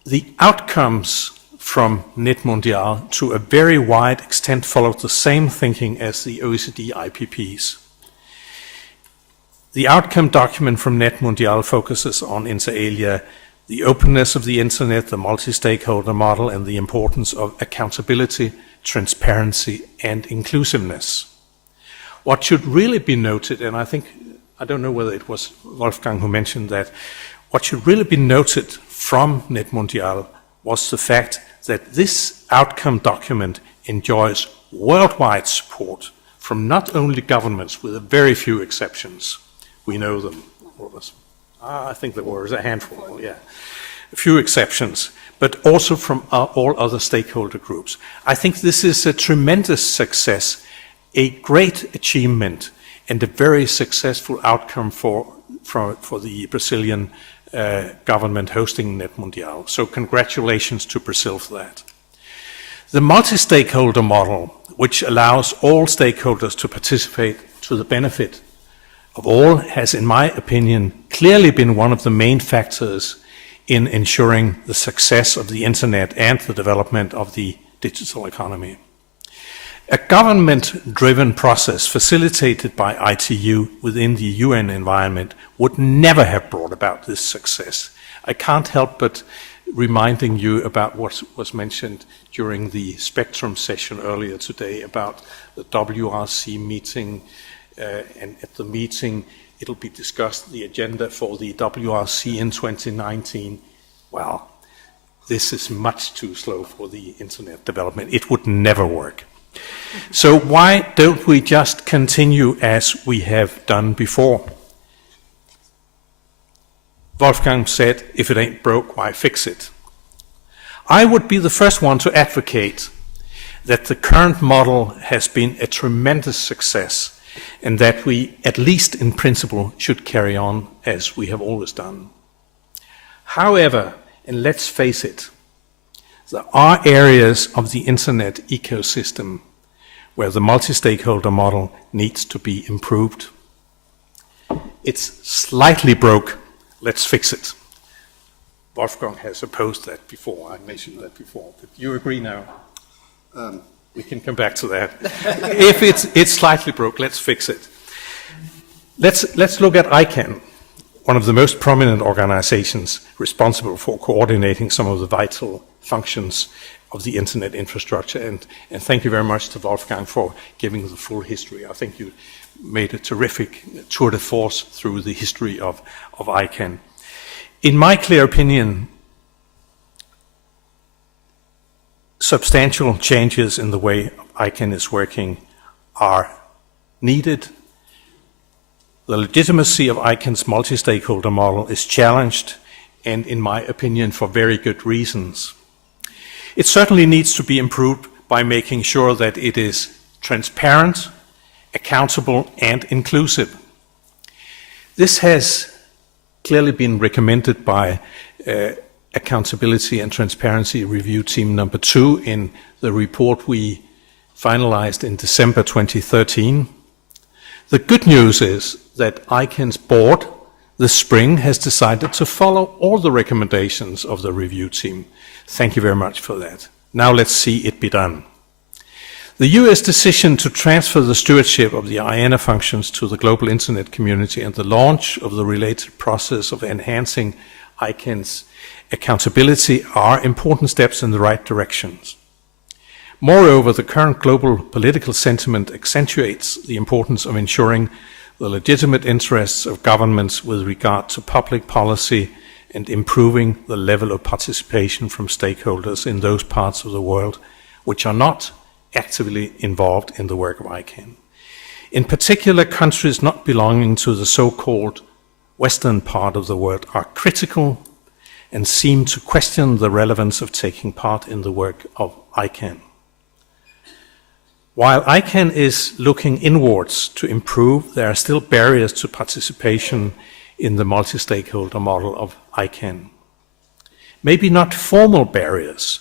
The outcomes from Net Mondial, to a very wide extent, followed the same thinking as the OECD IPPs. The outcome document from Net Mondial focuses on, inter alia, the openness of the internet, the multi-stakeholder model, and the importance of accountability, transparency, and inclusiveness. What should really be noted, and I don't know whether it was Wolfgang who mentioned that, what should really be noted from Net Mondial was the fact that this outcome document enjoys worldwide support from not only governments, with a very few exceptions. We know them, all of us. I think there was a handful, yeah. A few exceptions, but also from all other stakeholder groups. I think this is a tremendous success, a great achievement, and a very successful outcome for the Brazilian government hosting Net Mondial. So congratulations to Brazil for that. The multi-stakeholder model, which allows all stakeholders to participate to the benefit of all, has, in my opinion, clearly been one of the main factors in ensuring the success of the internet and the development of the digital economy. A government-driven process facilitated by ITU within the UN environment would never have brought about this success. I can't help but reminding you about what was mentioned during the Spectrum session earlier today about the WRC meeting, and at the meeting it'll be discussed the agenda for the WRC in 2019. Well, this is much too slow for the internet development. It would never work. So why don't we just continue as we have done before? Wolfgang said, if it ain't broke, why fix it? I would be the first one to advocate that the current model has been a tremendous success, and that we, at least in principle, should carry on as we have always done. However, and let's face it, there are areas of the internet ecosystem where the multi-stakeholder model needs to be improved. It's slightly broke, let's fix it. Wolfgang has opposed that before, I mentioned that before, but you agree now? We can come back to that. If it's slightly broke, let's fix it. Let's look at ICANN, one of the most prominent organizations responsible for coordinating some of the vital functions of the internet infrastructure. And thank you very much to Wolfgang for giving the full history. I think you made a terrific tour de force through the history of ICANN. In my clear opinion, substantial changes in the way ICANN is working are needed. The legitimacy of ICANN's multi-stakeholder model is challenged, and in my opinion, for very good reasons. It certainly needs to be improved by making sure that it is transparent accountable, and inclusive. This has clearly been recommended by Accountability and Transparency Review Team number 2 in the report we finalized in December 2013. The good news is that ICANN's board this spring has decided to follow all the recommendations of the review team. Thank you very much for that. Now let's see it be done. The US decision to transfer the stewardship of the IANA functions to the global internet community and the launch of the related process of enhancing ICANN's accountability are important steps in the right directions. Moreover, the current global political sentiment accentuates the importance of ensuring the legitimate interests of governments with regard to public policy and improving the level of participation from stakeholders in those parts of the world which are not actively involved in the work of ICANN. In particular, countries not belonging to the so-called Western part of the world are critical and seem to question the relevance of taking part in the work of ICANN. While ICANN is looking inwards to improve, there are still barriers to participation in the multi-stakeholder model of ICANN. Maybe not formal barriers,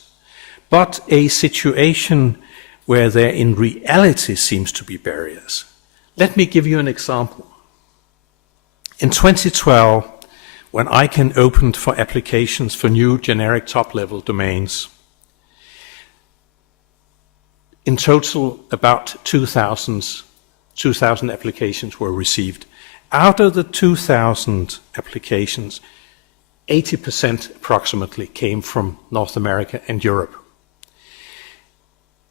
but a situation where there in reality seems to be barriers. Let me give you an example. In 2012, when ICANN opened for applications for new generic top-level domains, in total, about 2,000 applications were received. Out of the 2,000 applications, 80% approximately came from North America and Europe.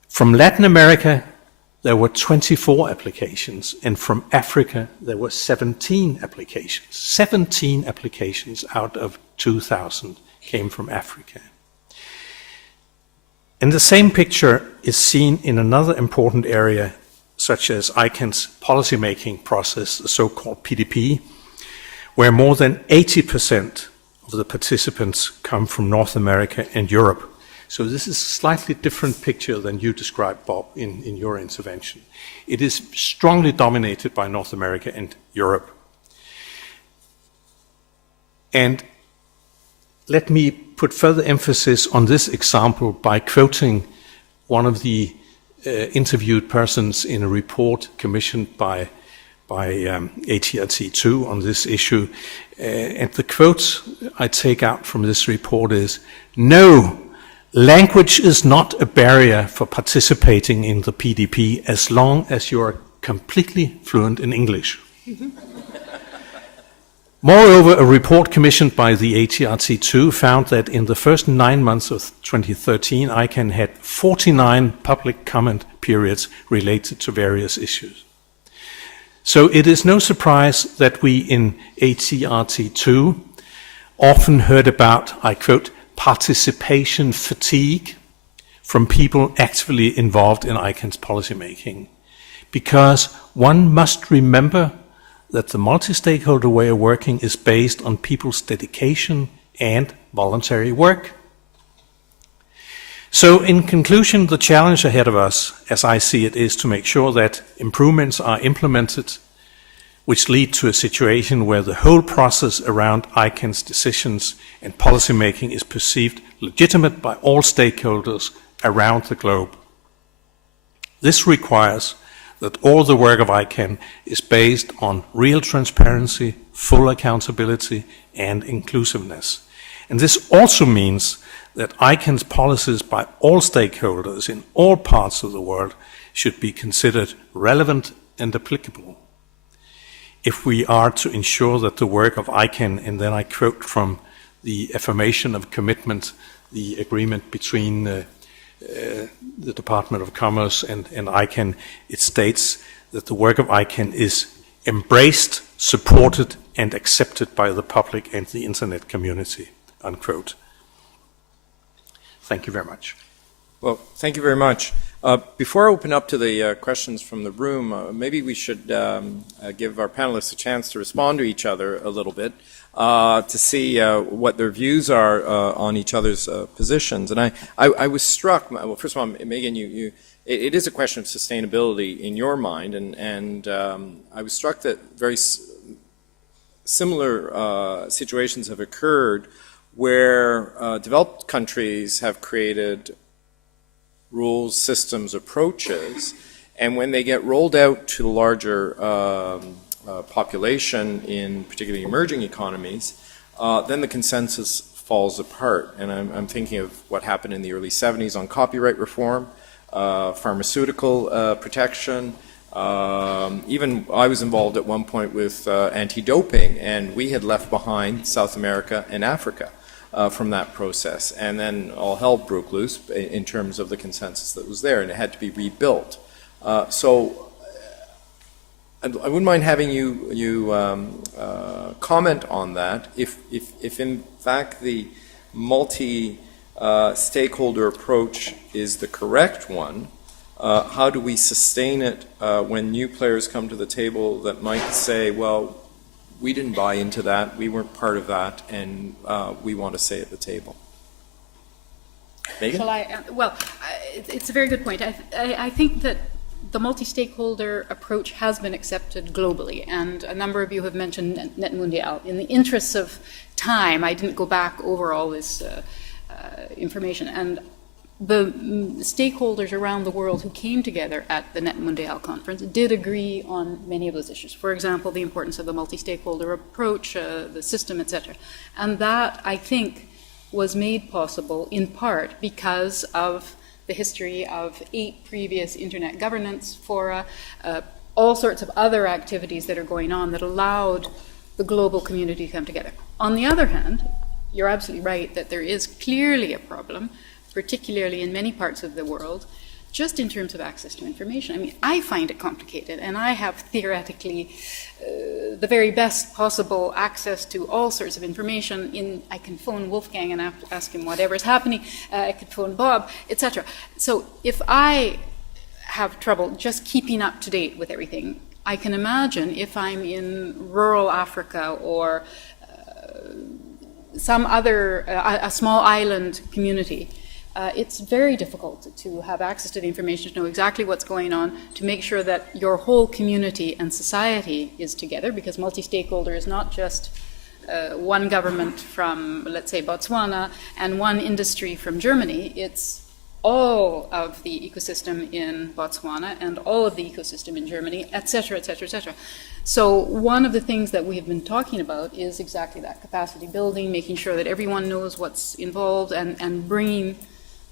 From Latin America, there were 24 applications, and from Africa, there were 17 applications. 17 applications out of 2,000 came from Africa. And the same picture is seen in another important area, such as ICANN's policymaking process, the so-called PDP, where more than 80% of the participants come from North America and Europe. So this is a slightly different picture than you described, Bob, in your intervention. It is strongly dominated by North America and Europe. And let me put further emphasis on this example by quoting one of the interviewed persons in a report commissioned by ATRT2 on this issue. And the quote I take out from this report is, "No, language is not a barrier for participating in the PDP as long as you are completely fluent in English." Moreover, a report commissioned by the ATRT2 found that in the first 9 months of 2013, ICANN had 49 public comment periods related to various issues. So it is no surprise that we in ATRT2 often heard about, I quote, participation fatigue from people actively involved in ICANN's policymaking, because one must remember that the multi-stakeholder way of working is based on people's dedication and voluntary work. So in conclusion, the challenge ahead of us, as I see it, is to make sure that improvements are implemented which lead to a situation where the whole process around ICANN's decisions and policymaking is perceived legitimate by all stakeholders around the globe. This requires that all the work of ICANN is based on real transparency, full accountability, and inclusiveness. And this also means that ICANN's policies by all stakeholders in all parts of the world should be considered relevant and applicable. If we are to ensure that the work of ICANN, and then I quote from the affirmation of commitment, the agreement between the Department of Commerce and ICANN, it states that the work of ICANN is embraced, supported, and accepted by the public and the internet community, unquote. Thank you very much. Well, thank you very much. Before I open up to the questions from the room, maybe we should give our panelists a chance to respond to each other a little bit, to see what their views are on each other's positions. And I was struck, well, first of all, Megan, you it is a question of sustainability in your mind, and I was struck that very similar situations have occurred where developed countries have created rules, systems, approaches, and when they get rolled out to the larger population in particularly emerging economies, then the consensus falls apart. And I'm thinking of what happened in the early 70s on copyright reform, pharmaceutical protection. Even I was involved at one point with anti-doping, and we had left behind South America and Africa from that process. And then all hell broke loose in terms of the consensus that was there, and it had to be rebuilt. So I wouldn't mind having you comment on that. If in fact the multi-stakeholder approach is the correct one, how do we sustain it when new players come to the table that might say, well, we didn't buy into that, we weren't part of that, and we want to say at the table? Megan? Shall I? Well, it's a very good point. I think that the multi-stakeholder approach has been accepted globally, and a number of you have mentioned Net Mundial. In the interests of time, I didn't go back over all this information, and the stakeholders around the world who came together at the Net Mundial conference did agree on many of those issues. For example, the importance of the multi-stakeholder approach, the system, etc. And that, I think, was made possible in part because of the history of 8 previous internet governance fora, all sorts of other activities that are going on that allowed the global community to come together. On the other hand, you're absolutely right that there is clearly a problem, particularly in many parts of the world, just in terms of access to information. I mean, I find it complicated, and I have theoretically the very best possible access to all sorts of information. I can phone Wolfgang and ask him whatever is happening. I could phone Bob, etc. So if I have trouble just keeping up to date with everything, I can imagine if I'm in rural Africa or some other, a small island community, it's very difficult to have access to the information, to know exactly what's going on, to make sure that your whole community and society is together, because multi-stakeholder is not just one government from, let's say, Botswana and one industry from Germany. It's all of the ecosystem in Botswana and all of the ecosystem in Germany, et cetera, et cetera, et cetera. So one of the things that we have been talking about is exactly that, capacity building, making sure that everyone knows what's involved, and bringing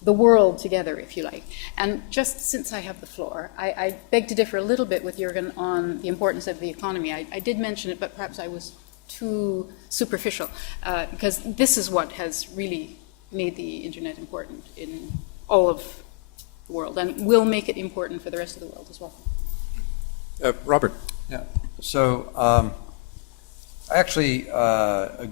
the world together, if you like. And just since I have the floor, I beg to differ a little bit with Jørgen on the importance of the economy. I did mention it, but perhaps I was too superficial, because this is what has really made the internet important in all of the world, and will make it important for the rest of the world as well. Robert. Yeah. So I actually, I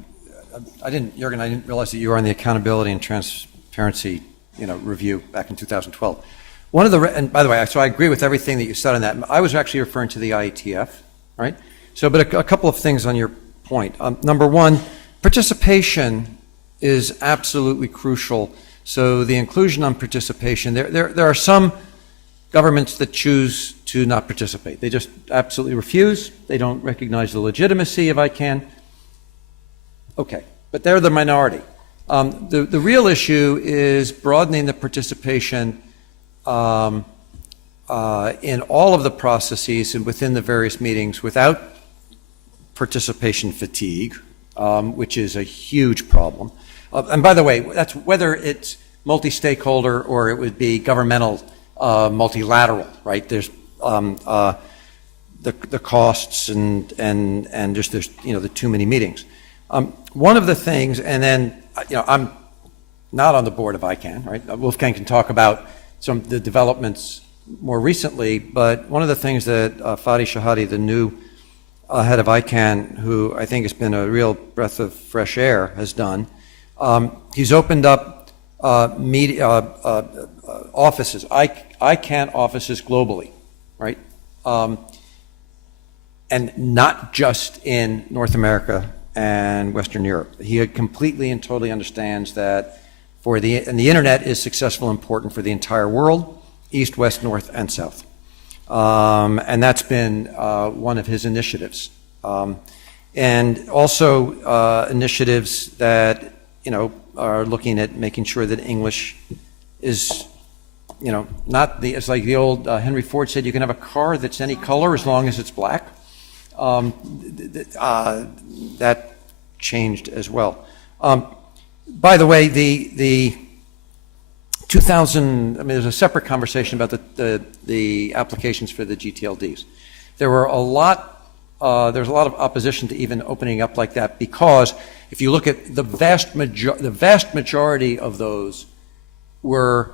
didn't realize that you were on the accountability and transparency review back in 2012. One of the, and by the way, so I agree with everything that you said on that. I was actually referring to the IETF, right? So, but a couple of things on your point. Number one, participation is absolutely crucial. So the inclusion on participation, there are some governments that choose to not participate. They just absolutely refuse. They don't recognize the legitimacy of ICANN. Okay, but they're the minority. The real issue is broadening the participation in all of the processes and within the various meetings without participation fatigue, which is a huge problem. And by the way, that's whether it's multi-stakeholder or it would be governmental multilateral, right? There's the costs and just there's the too many meetings. One of the things, and then I'm not on the board of ICANN, right? Wolfgang can talk about some of the developments more recently, but one of the things that Fadi Shahadi, the new head of ICANN, who I think has been a real breath of fresh air, has done, he's opened up offices, ICANN offices globally, right? And not just in North America and Western Europe. He completely and totally understands that and the internet is successful and important for the entire world, east, west, north, and south. And that's been one of his initiatives. And also initiatives that, are looking at making sure that English is, not the, it's like the old Henry Ford said, you can have a car that's any color as long as it's black. That changed as well. By the way, the 2000, there's a separate conversation about the applications for the GTLDs. There were there's a lot of opposition to even opening up like that, because if you look at the vast majority of those were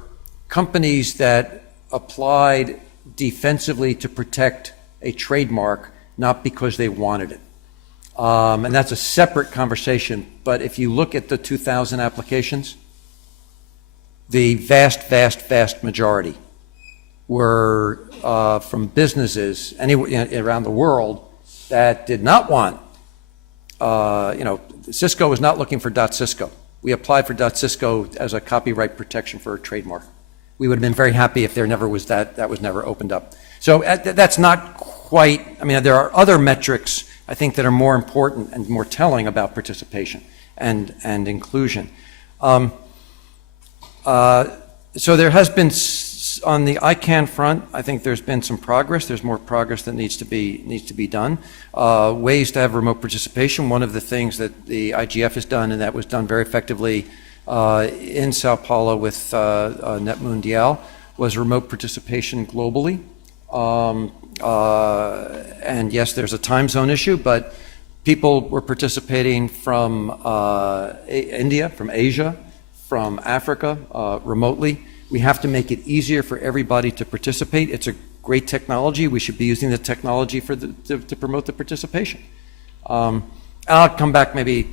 companies that applied defensively to protect a trademark, not because they wanted it. And that's a separate conversation. But if you look at the 2000 applications, the vast majority were from businesses around the world that did not want, Cisco was not looking for .Cisco. We applied for .Cisco as a copyright protection for a trademark. We would have been very happy if there never was that was never opened up. So that's not quite, there are other metrics, I think, that are more important and more telling about participation and inclusion. So there has been, on the ICANN front, I think there's been some progress. There's more progress that needs to be done. Ways to have remote participation. One of the things that the IGF has done, and that was done very effectively in Sao Paulo with Net Mundial, was remote participation globally. And yes, there's a time zone issue, but people were participating from India, from Asia, from Africa, remotely. We have to make it easier for everybody to participate. It's a great technology. We should be using the technology to promote the participation. I'll come back maybe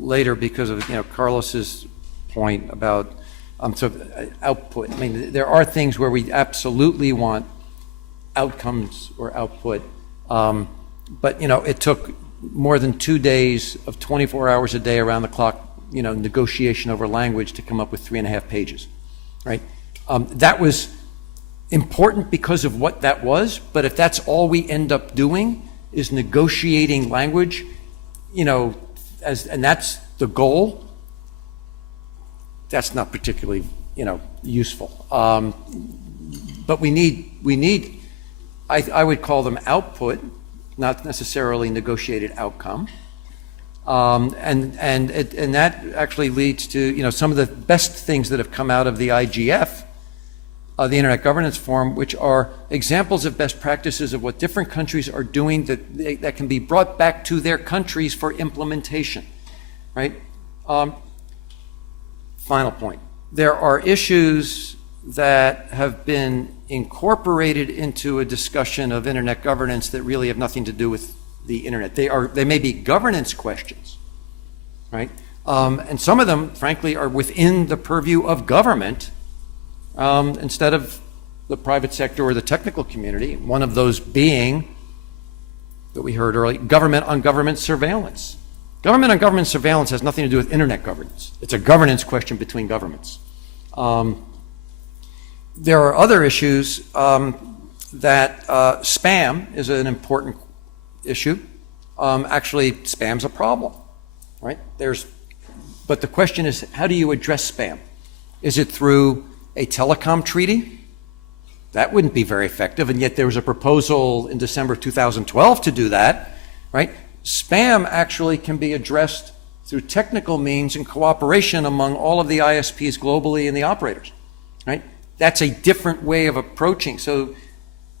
later because of Carlos's point about output. There are things where we absolutely want outcomes or output, but it took more than 2 days of 24 hours a day around the clock negotiation over language to come up with 3.5 pages, right? That was important because of what that was, but if that's all we end up doing is negotiating language, and that's the goal, that's not particularly, useful. But we need, I would call them output, not necessarily negotiated outcome. And that actually leads to some of the best things that have come out of the IGF, the Internet Governance Forum, which are examples of best practices of what different countries are doing that can be brought back to their countries for implementation, right? Final point. There are issues that have been incorporated into a discussion of Internet governance that really have nothing to do with the Internet. They may be governance questions, right? And some of them, frankly, are within the purview of government instead of the private sector or the technical community. One of those being, that we heard earlier, government on government surveillance. Government on government surveillance has nothing to do with Internet governance. It's a governance question between governments. There are other issues that spam is an important issue. Actually, spam's a problem, right? But the question is, how do you address spam? Is it through a telecom treaty? That wouldn't be very effective, and yet there was a proposal in December 2012 to do that, right? Spam actually can be addressed through technical means and cooperation among all of the ISPs globally and the operators, right? That's a different way of approaching. So,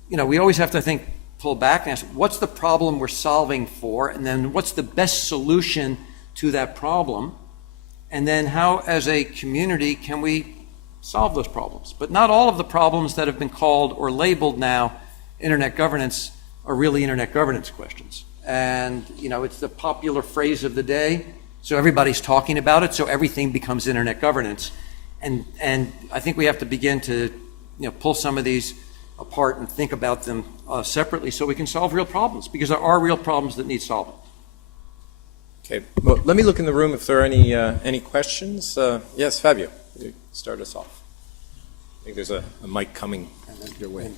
we always have to pull back and ask, what's the problem we're solving for? And then what's the best solution to that problem? And then how, as a community, can we solve those problems? But not all of the problems that have been called or labeled now Internet governance are really Internet governance questions. And, it's the popular phrase of the day. So everybody's talking about it, so everything becomes Internet governance. And I think we have to begin to, pull some of these apart and think about them separately so we can solve real problems, because there are real problems that need solving. Okay, well, let me look in the room if there are any questions. Yes, Fabio, you start us off. think there's a mic coming your way.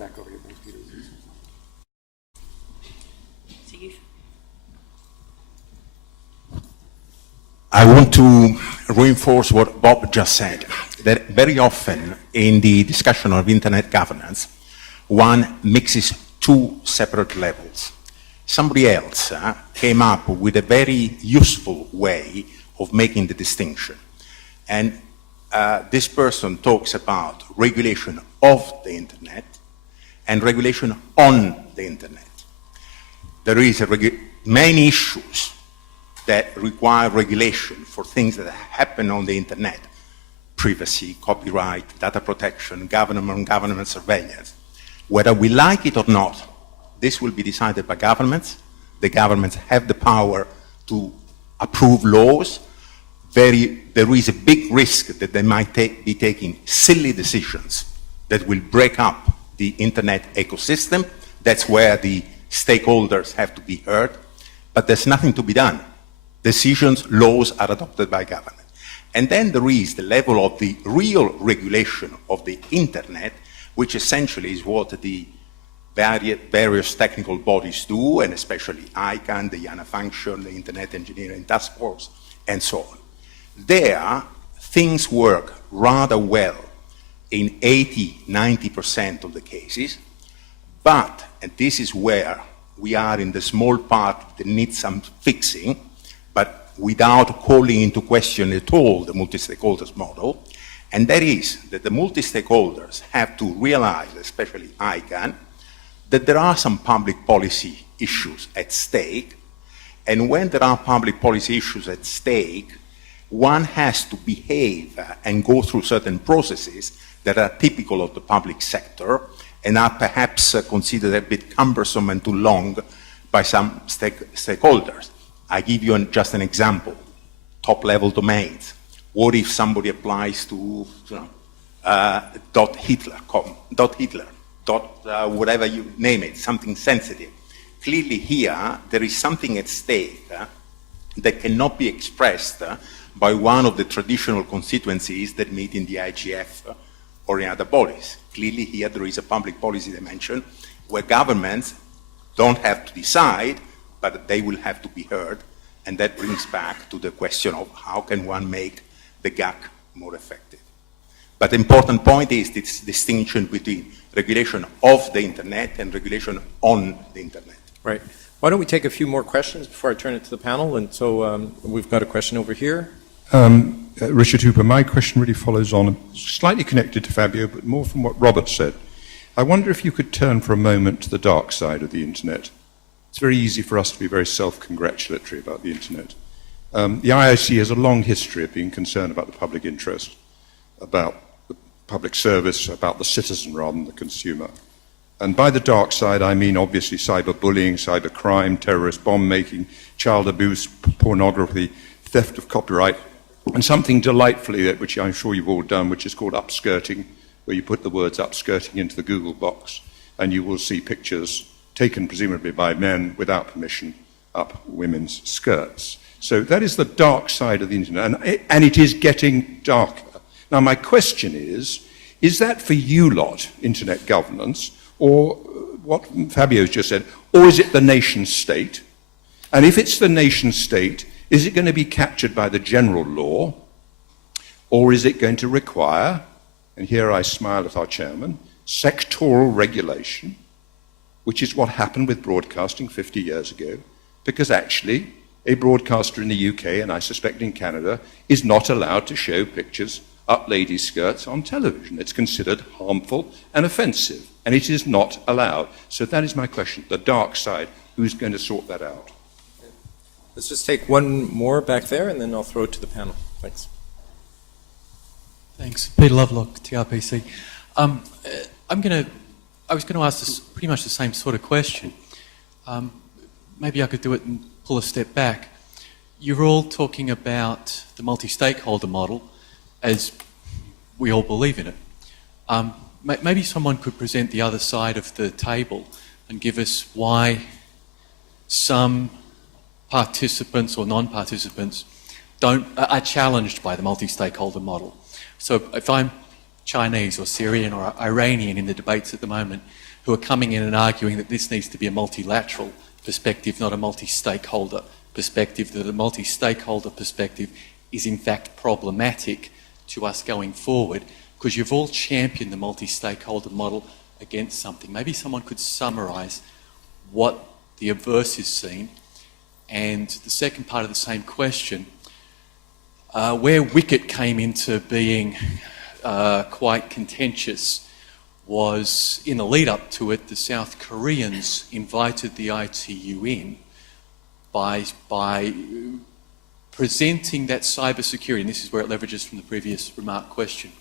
I want to reinforce what Bob just said, that very often in the discussion of internet governance, one mixes two separate levels. Somebody else came up with a very useful way of making the distinction. And this person talks about regulation of the internet and regulation on the internet. There is many issues that require regulation for things that happen on the internet: privacy, copyright, data protection, government surveillance. Whether we like it or not, this will be decided by governments. The governments have the power to approve laws. There is a big risk that they might be taking silly decisions that will break up the internet ecosystem. That's where the stakeholders have to be heard. But there's nothing to be done. Decisions, laws are adopted by government. And then there is the level of the real regulation of the internet, which essentially is what the various technical bodies do, and especially ICANN, the IANA function, the Internet Engineering Task Force, and so on. There, things work rather well in 80–90% of the cases, but, and this is where we are in the small part that needs some fixing, but without calling into question at all the multi-stakeholders model, and that is that the multi-stakeholders have to realize, especially ICANN, that there are some public policy issues at stake, and when there are public policy issues at stake, one has to behave and go through certain processes that are typical of the public sector and are perhaps considered a bit cumbersome and too long by some stakeholders. I give you just an example: top-level domains. What if somebody applies to .Hitler, whatever you name it, something sensitive? Clearly here, there is something at stake that cannot be expressed by one of the traditional constituencies that meet in the IGF or in other bodies. Clearly here, there is a public policy dimension where governments don't have to decide, but they will have to be heard, and that brings back to the question of how can one make the GAC more effective. But the important point is this distinction between regulation of the internet and regulation on the internet. Right. Why don't we take a few more questions before I turn it to the panel? And so we've got a question over here. Richard Hooper, my question really follows on, slightly connected to Fabio, but more from what Robert said. I wonder if you could turn for a moment to the dark side of the internet. It's very easy for us to be very self-congratulatory about the internet. The IIC has a long history of being concerned about the public interest, about the public service, about the citizen rather than the consumer. And by the dark side, I mean obviously cyberbullying, cybercrime, terrorist bomb-making, child abuse, pornography, theft of copyright, and something delightfully, which I'm sure you've all done, which is called upskirting, where you put the words upskirting into the Google box, and you will see pictures taken presumably by men without permission up women's skirts. So that is the dark side of the internet, and it is getting darker. Now my question is that for you lot, internet governance, or what Fabio's just said, or is it the nation state? And if it's the nation state, is it going to be captured by the general law, or is it going to require, and here I smile at our chairman, sectoral regulation, which is what happened with broadcasting 50 years ago, because actually a broadcaster in the UK, and I suspect in Canada, is not allowed to show pictures up ladies' skirts on television. It's considered harmful and offensive, and it is not allowed. So that is my question, the dark side, who's going to sort that out? Let's just take one more back there, and then I'll throw it to the panel. Thanks. Thanks. Peter Lovelock, TRPC. I was going to ask this, pretty much the same sort of question. Maybe I could do it and pull a step back. You're all talking about the multi-stakeholder model as we all believe in it. Maybe someone could present the other side of the table and give us why some participants or non-participants are challenged by the multi-stakeholder model. So if I'm Chinese or Syrian or Iranian in the debates at the moment who are coming in and arguing that this needs to be a multilateral perspective, not a multi-stakeholder perspective, that a multi-stakeholder perspective is in fact problematic to us going forward, because you've all championed the multi-stakeholder model against something. Maybe someone could summarise what the adverse is seen. And the second part of the same question, where Wicket came into being quite contentious was in the lead up to it, the South Koreans invited the ITU in by presenting that cybersecurity, and this is where it leverages from the previous remark question,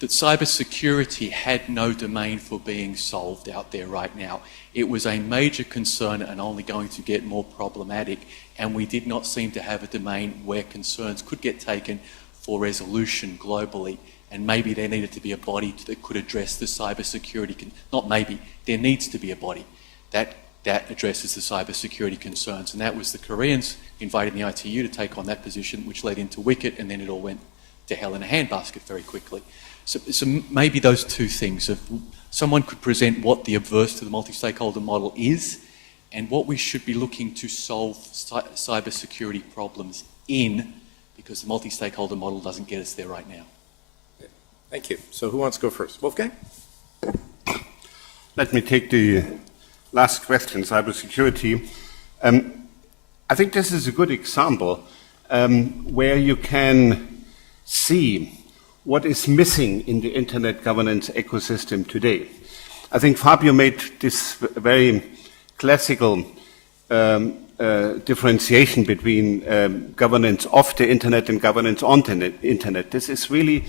that cybersecurity had no domain for being solved out there right now. It was a major concern and only going to get more problematic, and we did not seem to have a domain where concerns could get taken for resolution globally. And maybe there needed to be a body that could address the cybersecurity, not maybe, there needs to be a body that addresses the cybersecurity concerns. And that was the Koreans inviting the ITU to take on that position, which led into Wicket, and then it all went to hell in a handbasket very quickly. So maybe those two things, if someone could present what the adverse to the multi-stakeholder model is and what we should be looking to solve cybersecurity problems in, because the multi-stakeholder model doesn't get us there right now. Thank you. So who wants to go first? Wolfgang? Let me take the last question, cybersecurity. I think this is a good example where you can see what is missing in the internet governance ecosystem today. I think Fabio made this very classical differentiation between governance of the internet and governance on the internet. This is really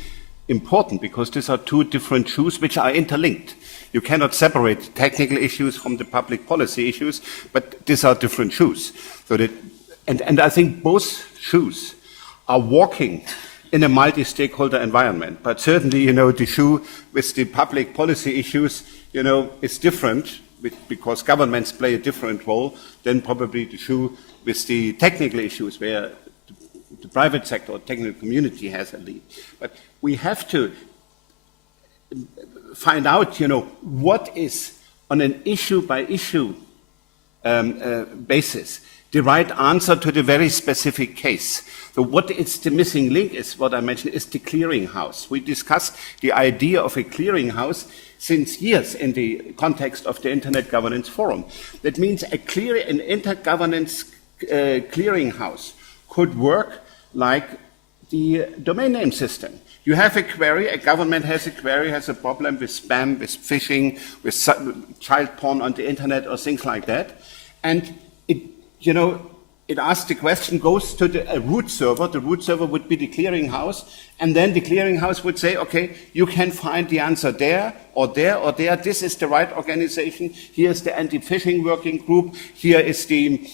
important because these are two different shoes which are interlinked. You cannot separate technical issues from the public policy issues, but these are different shoes. So that, and I think both shoes are walking in a multi-stakeholder environment. But certainly, the shoe with the public policy issues, is different because governments play a different role than probably the shoe with the technical issues where the private sector or technical community has a lead. But we have to find out, what is on an issue-by-issue basis the right answer to the very specific case. So what is the missing link is what I mentioned is the clearinghouse. We discussed the idea of a clearinghouse since years in the context of the Internet Governance Forum. That means an intergovernance clearinghouse could work like the domain name system. You have a query, a government has a query, has a problem with spam, with phishing, with child porn on the internet or things like that. And it asks the question, goes to a root server. The root server would be the clearinghouse. And then the clearinghouse would say, okay, you can find the answer there or there or there. This is the right organization. Here's the anti-phishing working group. Here is the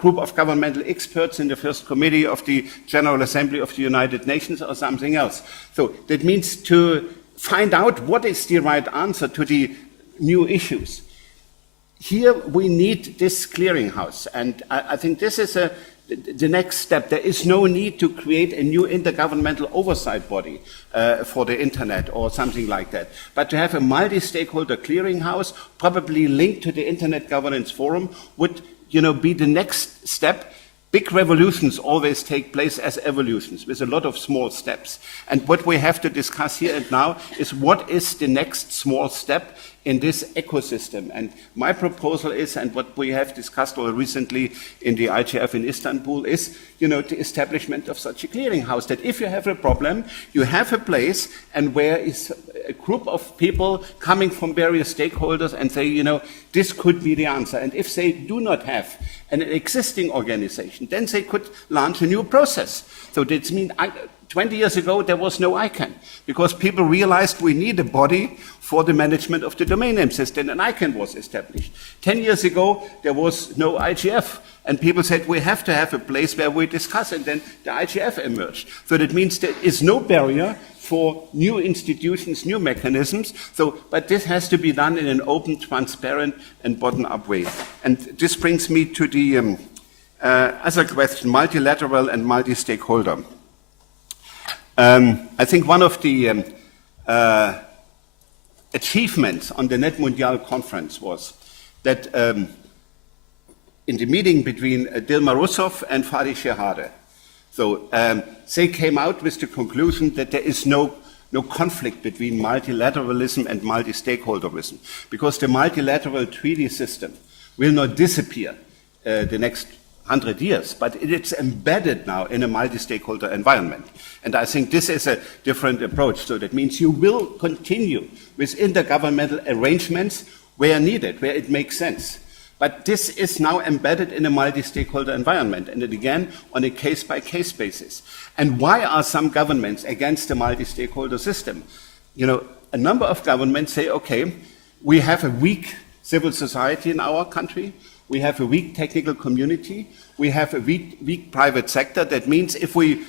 group of governmental experts in the first committee of the General Assembly of the United Nations or something else. So that means to find out what is the right answer to the new issues. Here we need this clearinghouse, and I think this is the next step. There is no need to create a new intergovernmental oversight body for the internet or something like that, but to have a multi-stakeholder clearinghouse, probably linked to the Internet Governance Forum, would be the next step. Big revolutions always take place as evolutions with a lot of small steps. And what we have to discuss here and now is what is the next small step in this ecosystem. And my proposal is, and what we have discussed all recently in the IGF in Istanbul is, the establishment of such a clearinghouse, that if you have a problem, you have a place and where is a group of people coming from various stakeholders and say, this could be the answer. And if they do not have an existing organization, then they could launch a new process. So that means 20 years ago, there was no ICANN because people realized we need a body for the management of the domain name system, and ICANN was established. 10 years ago, there was no IGF, and people said we have to have a place where we discuss, and then the IGF emerged. So that means there is no barrier for new institutions, new mechanisms. But this has to be done in an open, transparent, and bottom-up way. And this brings me to the other question, multilateral and multi-stakeholder. I think one of the achievements on the Net Mundial conference was that in the meeting between Dilma Rousseff and Fadi Shehadeh, so they came out with the conclusion that there is no conflict between multilateralism and multi-stakeholderism, because the multilateral treaty system will not disappear the next 100 years, but it's embedded now in a multi-stakeholder environment. And I think this is a different approach. So that means you will continue with intergovernmental arrangements where needed, where it makes sense. But this is now embedded in a multi-stakeholder environment, and it again on a case-by-case basis. And why are some governments against the multi-stakeholder system? You know, a number of governments say, okay, we have a weak civil society in our country, we have a weak technical community, we have a weak private sector. That means if we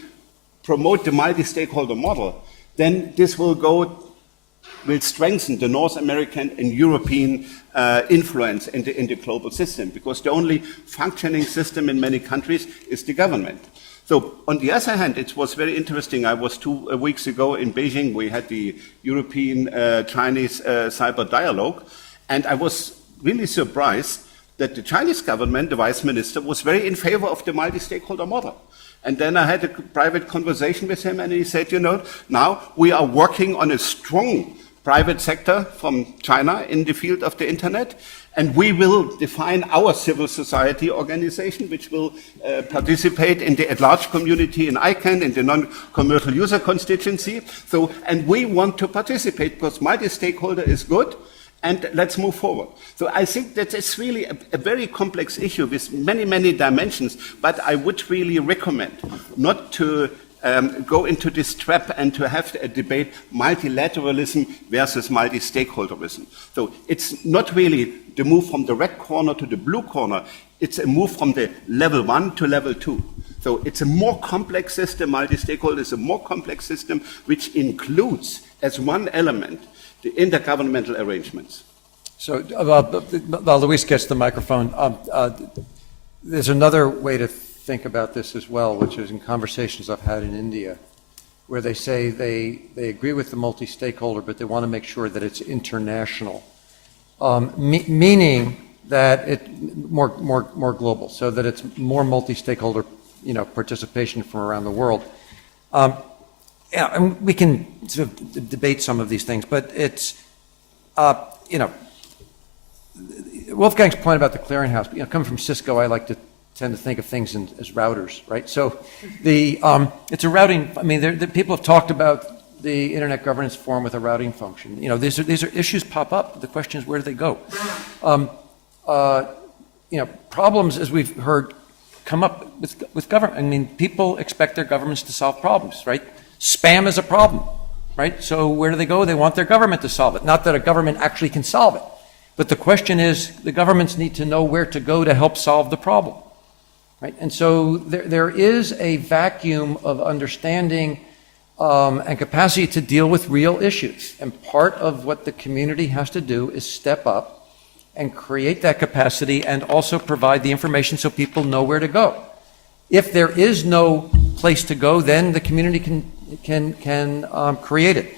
promote the multi-stakeholder model, then this will strengthen the North American and European influence in the global system, because the only functioning system in many countries is the government. So on the other hand, it was very interesting. I was 2 weeks ago in Beijing. We had the European-Chinese cyber dialogue, and I was really surprised that the Chinese government, the vice minister, was very in favor of the multi-stakeholder model. And then I had a private conversation with him, and he said, you know, now we are working on a strong private sector from China in the field of the internet, and we will define our civil society organization, which will participate in the at-large community in ICANN, in the non-commercial user constituency. So, and we want to participate because multi-stakeholder is good, and let's move forward. So I think that it's really a very complex issue with many, many dimensions, but I would really recommend not to go into this trap and to have a debate multilateralism versus multi-stakeholderism. So it's not really the move from the red corner to the blue corner, it's a move from the level 1 to level 2. So it's a more complex system, multi-stakeholder is a more complex system, which includes as one element the intergovernmental arrangements. So while Luis gets the microphone, there's another way to think about this as well, which is in conversations I've had in India, where they say they agree with the multi-stakeholder, but they want to make sure that it's international, meaning that it's more global, so that it's more multi-stakeholder, participation from around the world. Yeah, and we can sort of debate some of these things, but it's, Wolfgang's point about the clearinghouse, coming from Cisco, I like to tend to think of things as routers, right? So it's a routing, the people have talked about the Internet Governance Forum with a routing function. These are issues pop up. The question is, where do they go? Problems, as we've heard, come up with government. People expect their governments to solve problems, right? Spam is a problem, right? So where do they go? They want their government to solve it. Not that a government actually can solve it. But the question is, the governments need to know where to go to help solve the problem, right? And so there is a vacuum of understanding and capacity to deal with real issues. And part of what the community has to do is step up and create that capacity and also provide the information so people know where to go. If there is no place to go, then the community can create it.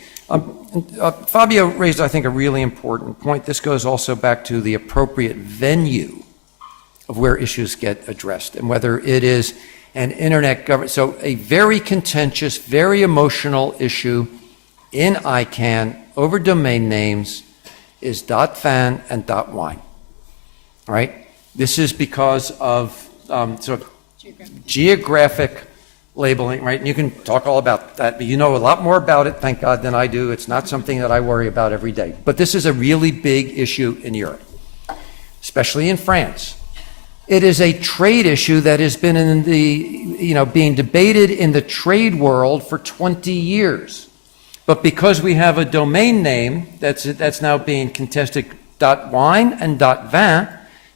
Fabio raised, I think, a really important point. This goes also back to the appropriate venue of where issues get addressed and whether it is an internet government. So a very contentious, very emotional issue in ICANN over domain names is .fan and .wine. All right? This is because of sort of geographic labeling, right? And you can talk all about that, but you know a lot more about it, thank God, than I do. It's not something that I worry about every day. But this is a really big issue in Europe, especially in France. It is a trade issue that has been in the, being debated in the trade world for 20 years. But because we have a domain name that's now being contested, .wine and .vin,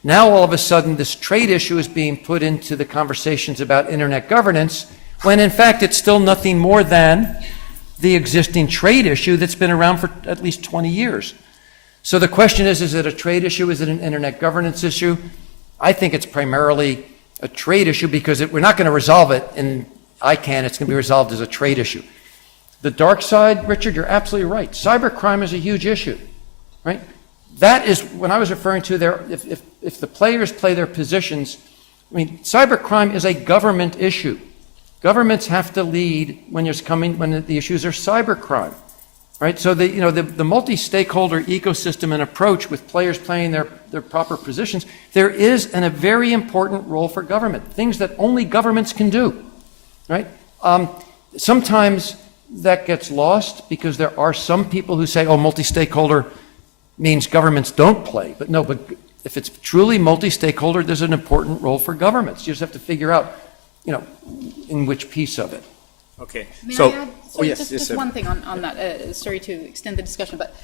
now all of a sudden this trade issue is being put into the conversations about internet governance, when in fact it's still nothing more than the existing trade issue that's been around for at least 20 years. So the question is it a trade issue? Is it an internet governance issue? I think it's primarily a trade issue because we're not going to resolve it in ICANN. It's going to be resolved as a trade issue. The dark side, Richard, you're absolutely right. Cybercrime is a huge issue, right? That is when I was referring to there, if the players play their positions, I mean, cybercrime is a government issue. Governments have to lead when the issues are cybercrime, right? So the multi-stakeholder ecosystem and approach with players playing their proper positions, there is a very important role for government, things that only governments can do, right? Sometimes that gets lost because there are some people who say, oh, multi-stakeholder means governments don't play. But no, but if it's truly multi-stakeholder, there's an important role for governments. You just have to figure out, in which piece of it. Okay. May So, I add, oh sorry, yes, just yes, one thing on that. Sorry to extend the discussion, but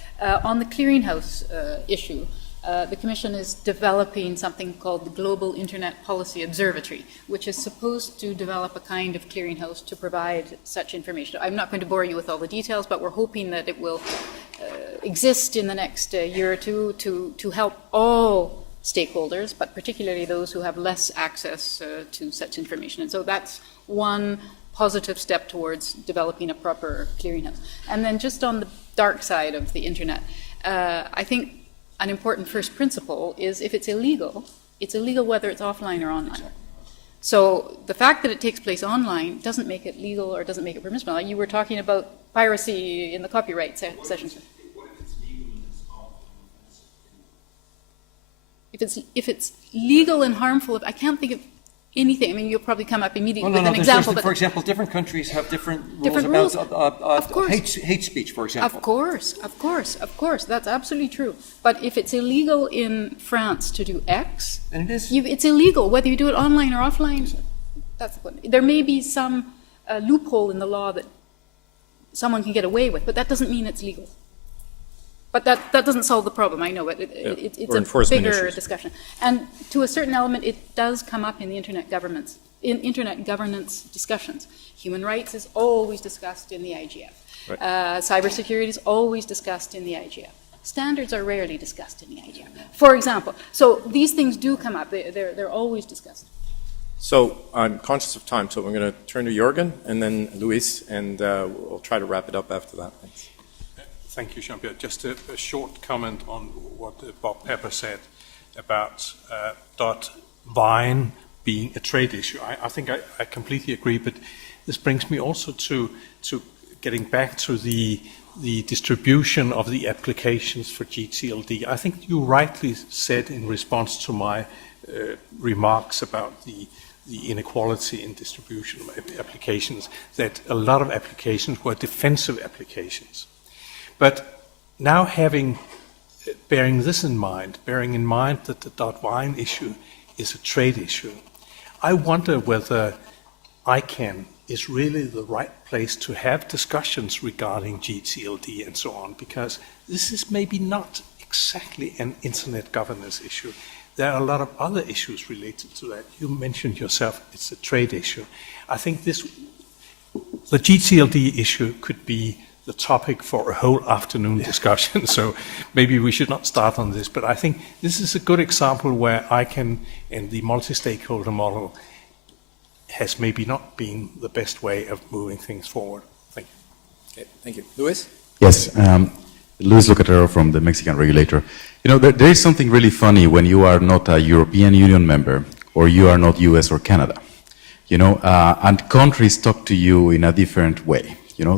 on the clearinghouse issue, the Commission is developing something called the Global Internet Policy Observatory, which is supposed to develop a kind of clearinghouse to provide such information. I'm not going to bore you with all the details, but we're hoping that it will exist in the next year or two to help all stakeholders, but particularly those who have less access to such information. And so that's one positive step towards developing a proper clearinghouse. And then just on the dark side of the internet, I think an important first principle is if it's illegal whether it's offline or online. So the fact that it takes place online doesn't make it legal or doesn't make it permissible. You were talking about piracy in the copyright session. If it's legal and harmful, I can't think of anything. I mean, you'll probably come up immediately with an example. For example, different countries have different rules about hate speech, for example. Of course. That's absolutely true. But if it's illegal in France to do X, and it is. It's illegal whether you do it online or offline. That's the point. There may be some loophole in the law that someone can get away with, but that doesn't mean it's legal. But that doesn't solve the problem, I know, but it's a bigger discussion. And to a certain element, it does come up in the internet governance discussions. Human rights is always discussed in the IGF. Right. Cybersecurity is always discussed in the IGF. Standards are rarely discussed in the IGF, for example. So these things do come up. They're always discussed. So I'm conscious of time, so we're going to turn to Jørgen and then Luis, and we'll try to wrap it up after that. Thanks. Thank you, Jean-Pierre. Just a short comment on what Bob Pepper said about .vine being a trade issue. I think I completely agree, but this brings me also to getting back to the distribution of the applications for GTLD. I think you rightly said in response to my remarks about the inequality in distribution of applications that a lot of applications were defensive applications. But now bearing this in mind, bearing in mind that the .vine issue is a trade issue, I wonder whether ICANN is really the right place to have discussions regarding GTLD and so on, because this is maybe not exactly an internet governance issue. There are a lot of other issues related to that. You mentioned yourself, it's a trade issue. I think the GTLD issue could be the topic for a whole afternoon discussion, so maybe we should not start on this, but I think this is a good example where ICANN and the multi-stakeholder model has maybe not been the best way of moving things forward. Thank you. Okay, thank you. Luis? Yes, Luis Locatero from the Mexican regulator. There is something really funny when you are not a European Union member or you are not US or Canada, and countries talk to you in a different way.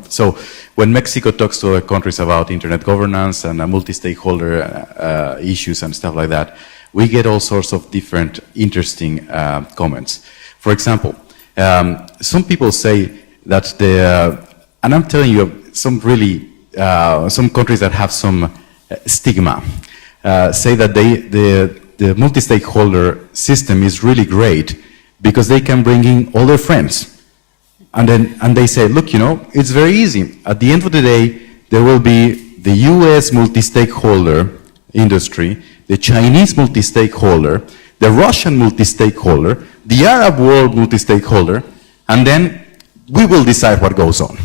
So when Mexico talks to other countries about internet governance and multi-stakeholder issues and stuff like that, we get all sorts of different interesting comments. For example, some people say that and I'm telling you, some countries that have some stigma say that the multi-stakeholder system is really great because they can bring in all their friends. And they say, look, it's very easy. At the end of the day, there will be the US multi-stakeholder industry, the Chinese multi-stakeholder, the Russian multi-stakeholder, the Arab world multi-stakeholder, and then we will decide what goes on.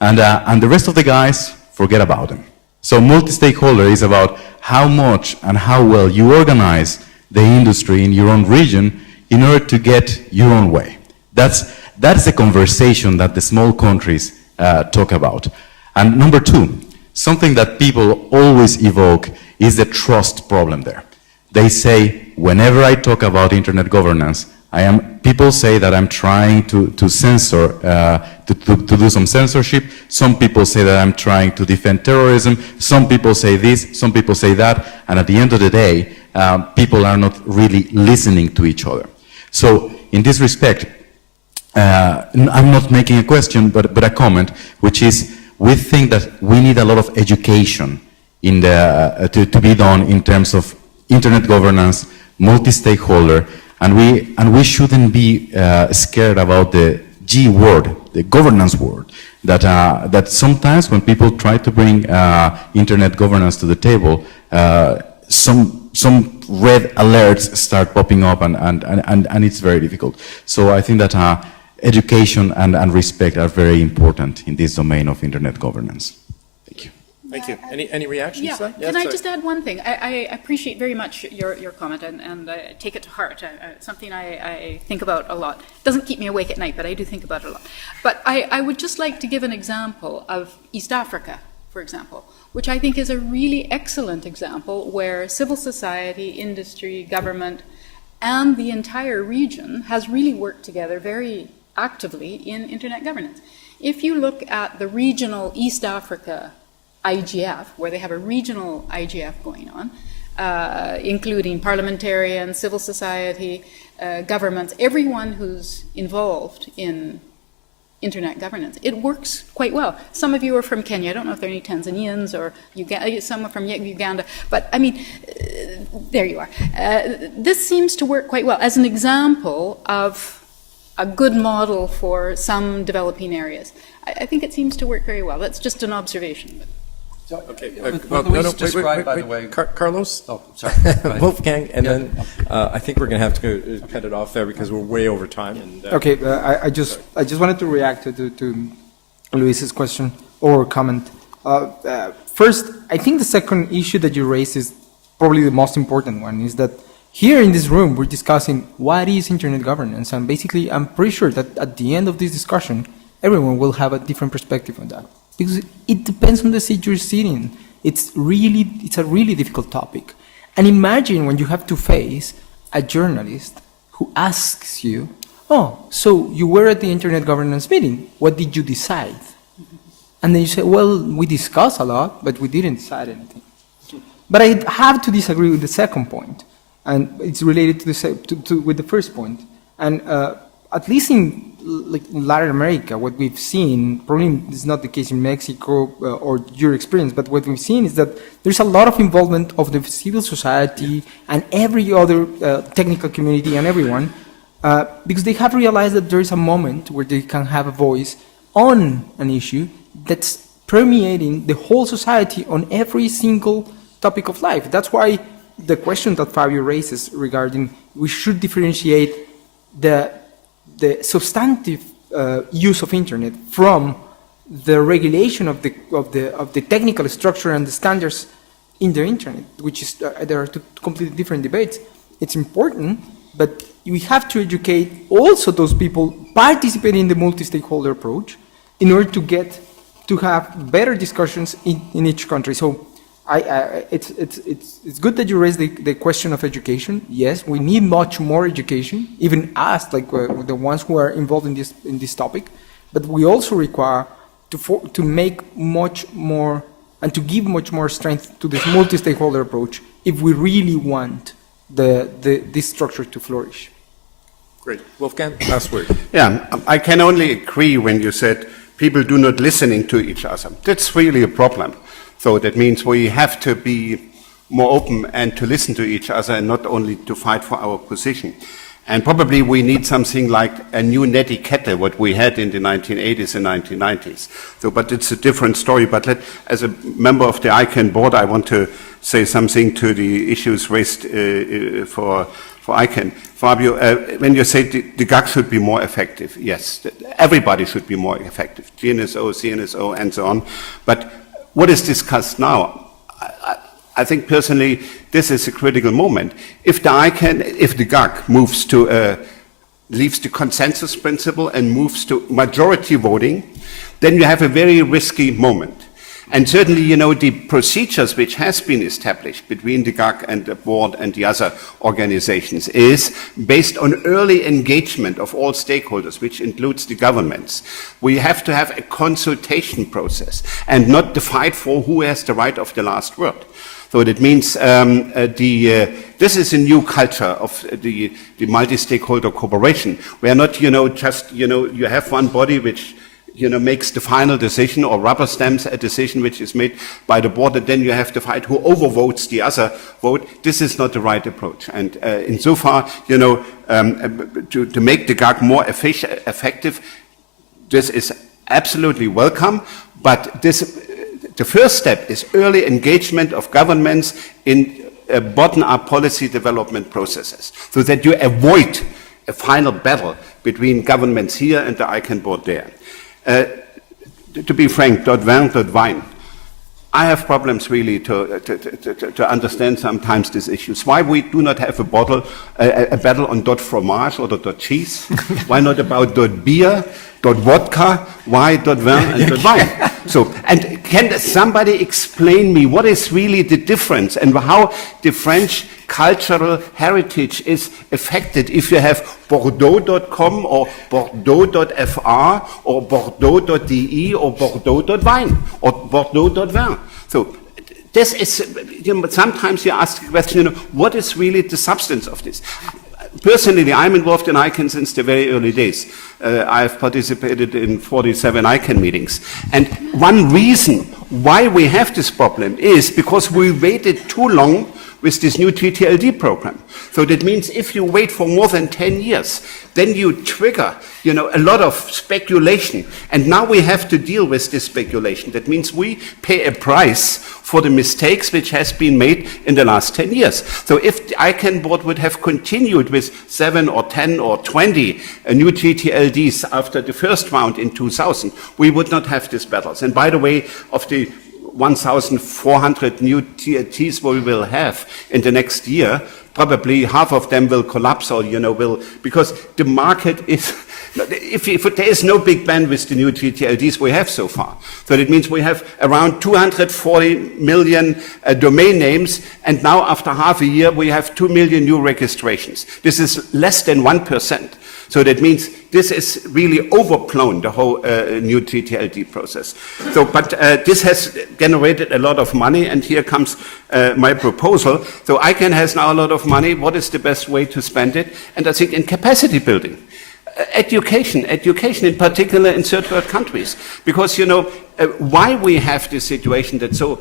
And the rest of the guys, forget about them. So multi-stakeholder is about how much and how well you organize the industry in your own region in order to get your own way. That's the conversation that the small countries talk about. And number two, something that people always evoke is the trust problem there. They say, whenever I talk about internet governance, people say that I'm trying to censor, to do some censorship. Some people say that I'm trying to defend terrorism. Some people say this, some people say that. And at the end of the day, people are not really listening to each other. So in this respect, I'm not making a question, but a comment, which is, we think that we need a lot of education to be done in terms of internet governance, multi-stakeholder, and we shouldn't be scared about the G word, the governance word, that sometimes when people try to bring internet governance to the table, some red alerts start popping up, and it's very difficult. So I think that education and respect are very important in this domain of internet governance. Thank you. Thank you. Any reactions to that? Can I just add one thing? I appreciate very much your comment, and I take it to heart. It's something I think about a lot. It doesn't keep me awake at night, but I do think about it a lot. But I would just like to give an example of East Africa, for example, which I think is a really excellent example where civil society, industry, government, and the entire region has really worked together very actively in internet governance. If you look at the regional East Africa IGF, where they have a regional IGF going on, including parliamentarians, civil society, governments, everyone who's involved in internet governance, it works quite well. Some of you are from Kenya. I don't know if there are any Tanzanians or some are from Uganda, but I mean, there you are. This seems to work quite well as an example of a good model for some developing areas. I think it seems to work very well. That's just an observation. Okay. By the way, Carlos? Oh, sorry. Wolfgang, and then I think we're going to have to cut it off there because we're way over time. And, Okay, I just wanted to react to Luis's question or comment. First, I think the second issue that you raised is probably the most important one, is that here in this room, we're discussing what is internet governance, and basically, I'm pretty sure that at the end of this discussion, everyone will have a different perspective on that, because it depends on the seat you're sitting. It's a really difficult topic. And imagine when you have to face a journalist who asks you, oh, so you were at the internet governance meeting, what did you decide? And then you say, well, we discussed a lot, but we didn't decide anything. But I have to disagree with the second point. And it's related to with the first point. And at least in Latin America, what we've seen, probably it's not the case in Mexico or your experience, but what we've seen is that there's a lot of involvement of the civil society and every other technical community and everyone, because they have realized that there is a moment where they can have a voice on an issue that's permeating the whole society on every single topic of life. That's why the question that Fabio raises regarding we should differentiate the substantive use of internet from the regulation of the technical structure and the standards in the internet, which is there are two completely different debates. It's important, but we have to educate also those people participating in the multi-stakeholder approach in order to have better discussions in each country. So it's good that you raised the question of education. Yes, we need much more education, even us, like the ones who are involved in this topic. But we also require to make much more and to give much more strength to this multi-stakeholder approach if we really want this structure to flourish. Great. Wolfgang, last word. Yeah, I can only agree when you said people do not listening to each other. That's really a problem. So that means we have to be more open and to listen to each other and not only to fight for our position. And probably we need something like a new netiquette, what we had in the 1980s and 1990s. So, but it's a different story. But as a member of the ICANN board, I want to say something to the issues raised for ICANN. Fabio, when you say the GAC should be more effective, yes, everybody should be more effective, GNSO, CNSO, and so on. But what is discussed now? I think personally, this is a critical moment. If the GAC moves to a leaves the consensus principle and moves to majority voting, then you have a very risky moment. And certainly, you know, the procedures which has been established between the GAC and the board and the other organizations is based on early engagement of all stakeholders, which includes the governments. We have to have a consultation process and not the fight for who has the right of the last word. So that means this is a new culture of the multi-stakeholder cooperation. We are not, you know, just, you know, you have one body which, you know, makes the final decision or rubber stamps a decision which is made by the board, and then you have to fight who overvotes the other vote. This is not the right approach. And insofar, you know, to make the GAC more effective, this is absolutely welcome, but the first step is early engagement of governments in bottom-up policy development processes, so that you avoid a final battle between governments here and the ICANN board there. To be frank, .vin, I have problems really to understand sometimes these issues. Why we do not have a battle on .fromage or .cheese? Why not about .beer, .vodka? Why .vin and .wine? So, and can somebody explain me what is really the difference and how the French cultural heritage is affected if you have Bordeaux.com or Bordeaux.fr or Bordeaux.de or Bordeaux.wine or Bordeaux.vin. So this is, you know, sometimes you ask the question, you know, what is really the substance of this? Personally, I'm involved in ICANN since the very early days. I've participated in 47 ICANN meetings. And one reason why we have this problem is because we waited too long with this new TTLD program. So that means if you wait for more than 10 years, then you trigger, you know, a lot of speculation. And now we have to deal with this speculation. That means we pay a price for the mistakes which has been made in the last 10 years. So if the ICANN board would have continued with 7 or 10 or 20 new TTLDs after the first round in 2000, we would not have these battles. And by the way, of the 1,400 new TLTs we will have in the next year, probably half of them will collapse or, you know, because the market is, if there is no big bang with the new TTLDs we have so far. So that means we have around 240 million domain names, and now after half a year we have 2 million new registrations. This is less than 1%. So that means this is really overblown, the whole new TTLD process. So, but this has generated a lot of money, and here comes my proposal. So ICANN has now a lot of money. What is the best way to spend it? And I think in capacity building. Education in particular in third world countries. Because, you know, why we have this situation that so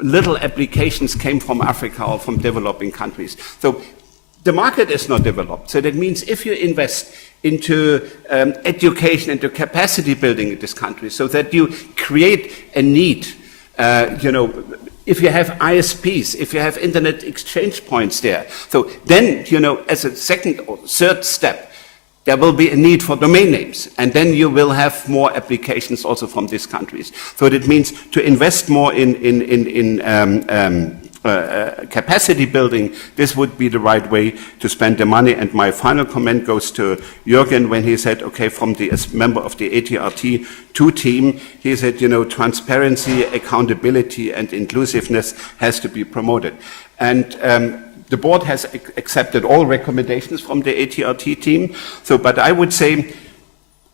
little applications came from Africa or from developing countries. So the market is not developed. So that means if you invest into education, into capacity building in this country, so that you create a need, you know, if you have ISPs, if you have internet exchange points there, so then, you know, as a second or third step, there will be a need for domain names, and then you will have more applications also from these countries. So that means to invest more in capacity building, this would be the right way to spend the money. And my final comment goes to Jørgen when he said, okay, from the as member of the ATRT2 team, he said, you know, transparency, accountability, and inclusiveness has to be promoted. And the board has accepted all recommendations from the ATRT team. So, but I would say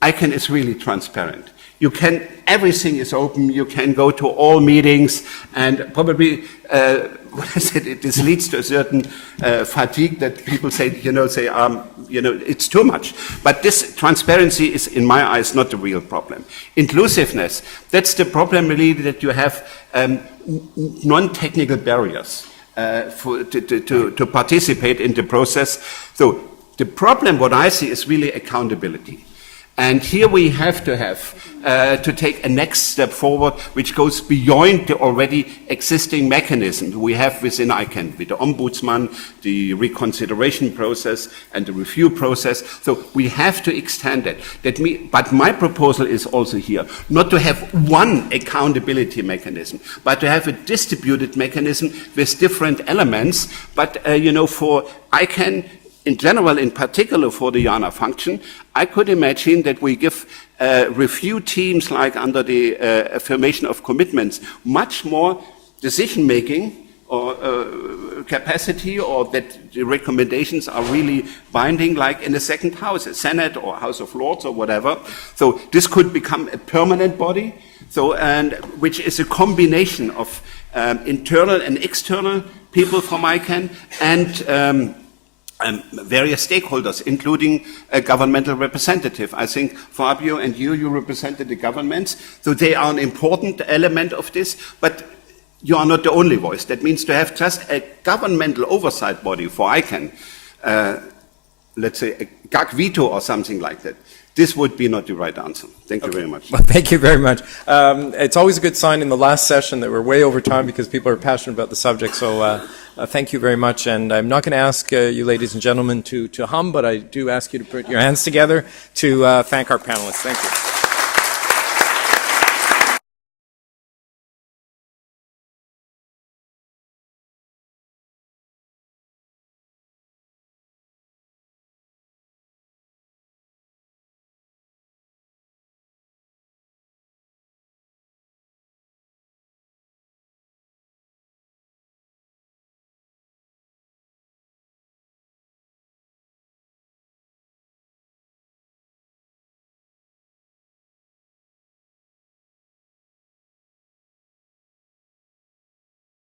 ICANN is really transparent. You can, everything is open, you can go to all meetings, and probably, this leads to a certain fatigue that people say, you know, it's too much. But this transparency is, in my eyes, not the real problem. Inclusiveness, that's the problem really, that you have non-technical barriers to participate in the process. So the problem, what I see, is really accountability. And here we have to take a next step forward, which goes beyond the already existing mechanism we have within ICANN, with the ombudsman, the reconsideration process, and the review process. So we have to extend it. But my proposal is also here, not to have one accountability mechanism, but to have a distributed mechanism with different elements. But, you know, for ICANN, in general, in particular for the JANA function, I could imagine that we give review teams like under the affirmation of commitments much more decision-making or capacity, or that the recommendations are really binding, like in the second house, a Senate or House of Lords or whatever. So this could become a permanent body, and which is a combination of internal and external people from ICANN and various stakeholders, including a governmental representative. I think Fabio and you represented the governments, so they are an important element of this, but you are not the only voice. That means to have just a governmental oversight body for ICANN, let's say a GAG veto or something like that. This would be not the right answer. Thank you very much. Well, thank you very much. It's always a good sign in the last session that we're way over time because people are passionate about the subject. So thank you very much. And I'm not going to ask you, ladies and gentlemen, to hum, but I do ask you to put your hands together to thank our panelists. Thank you.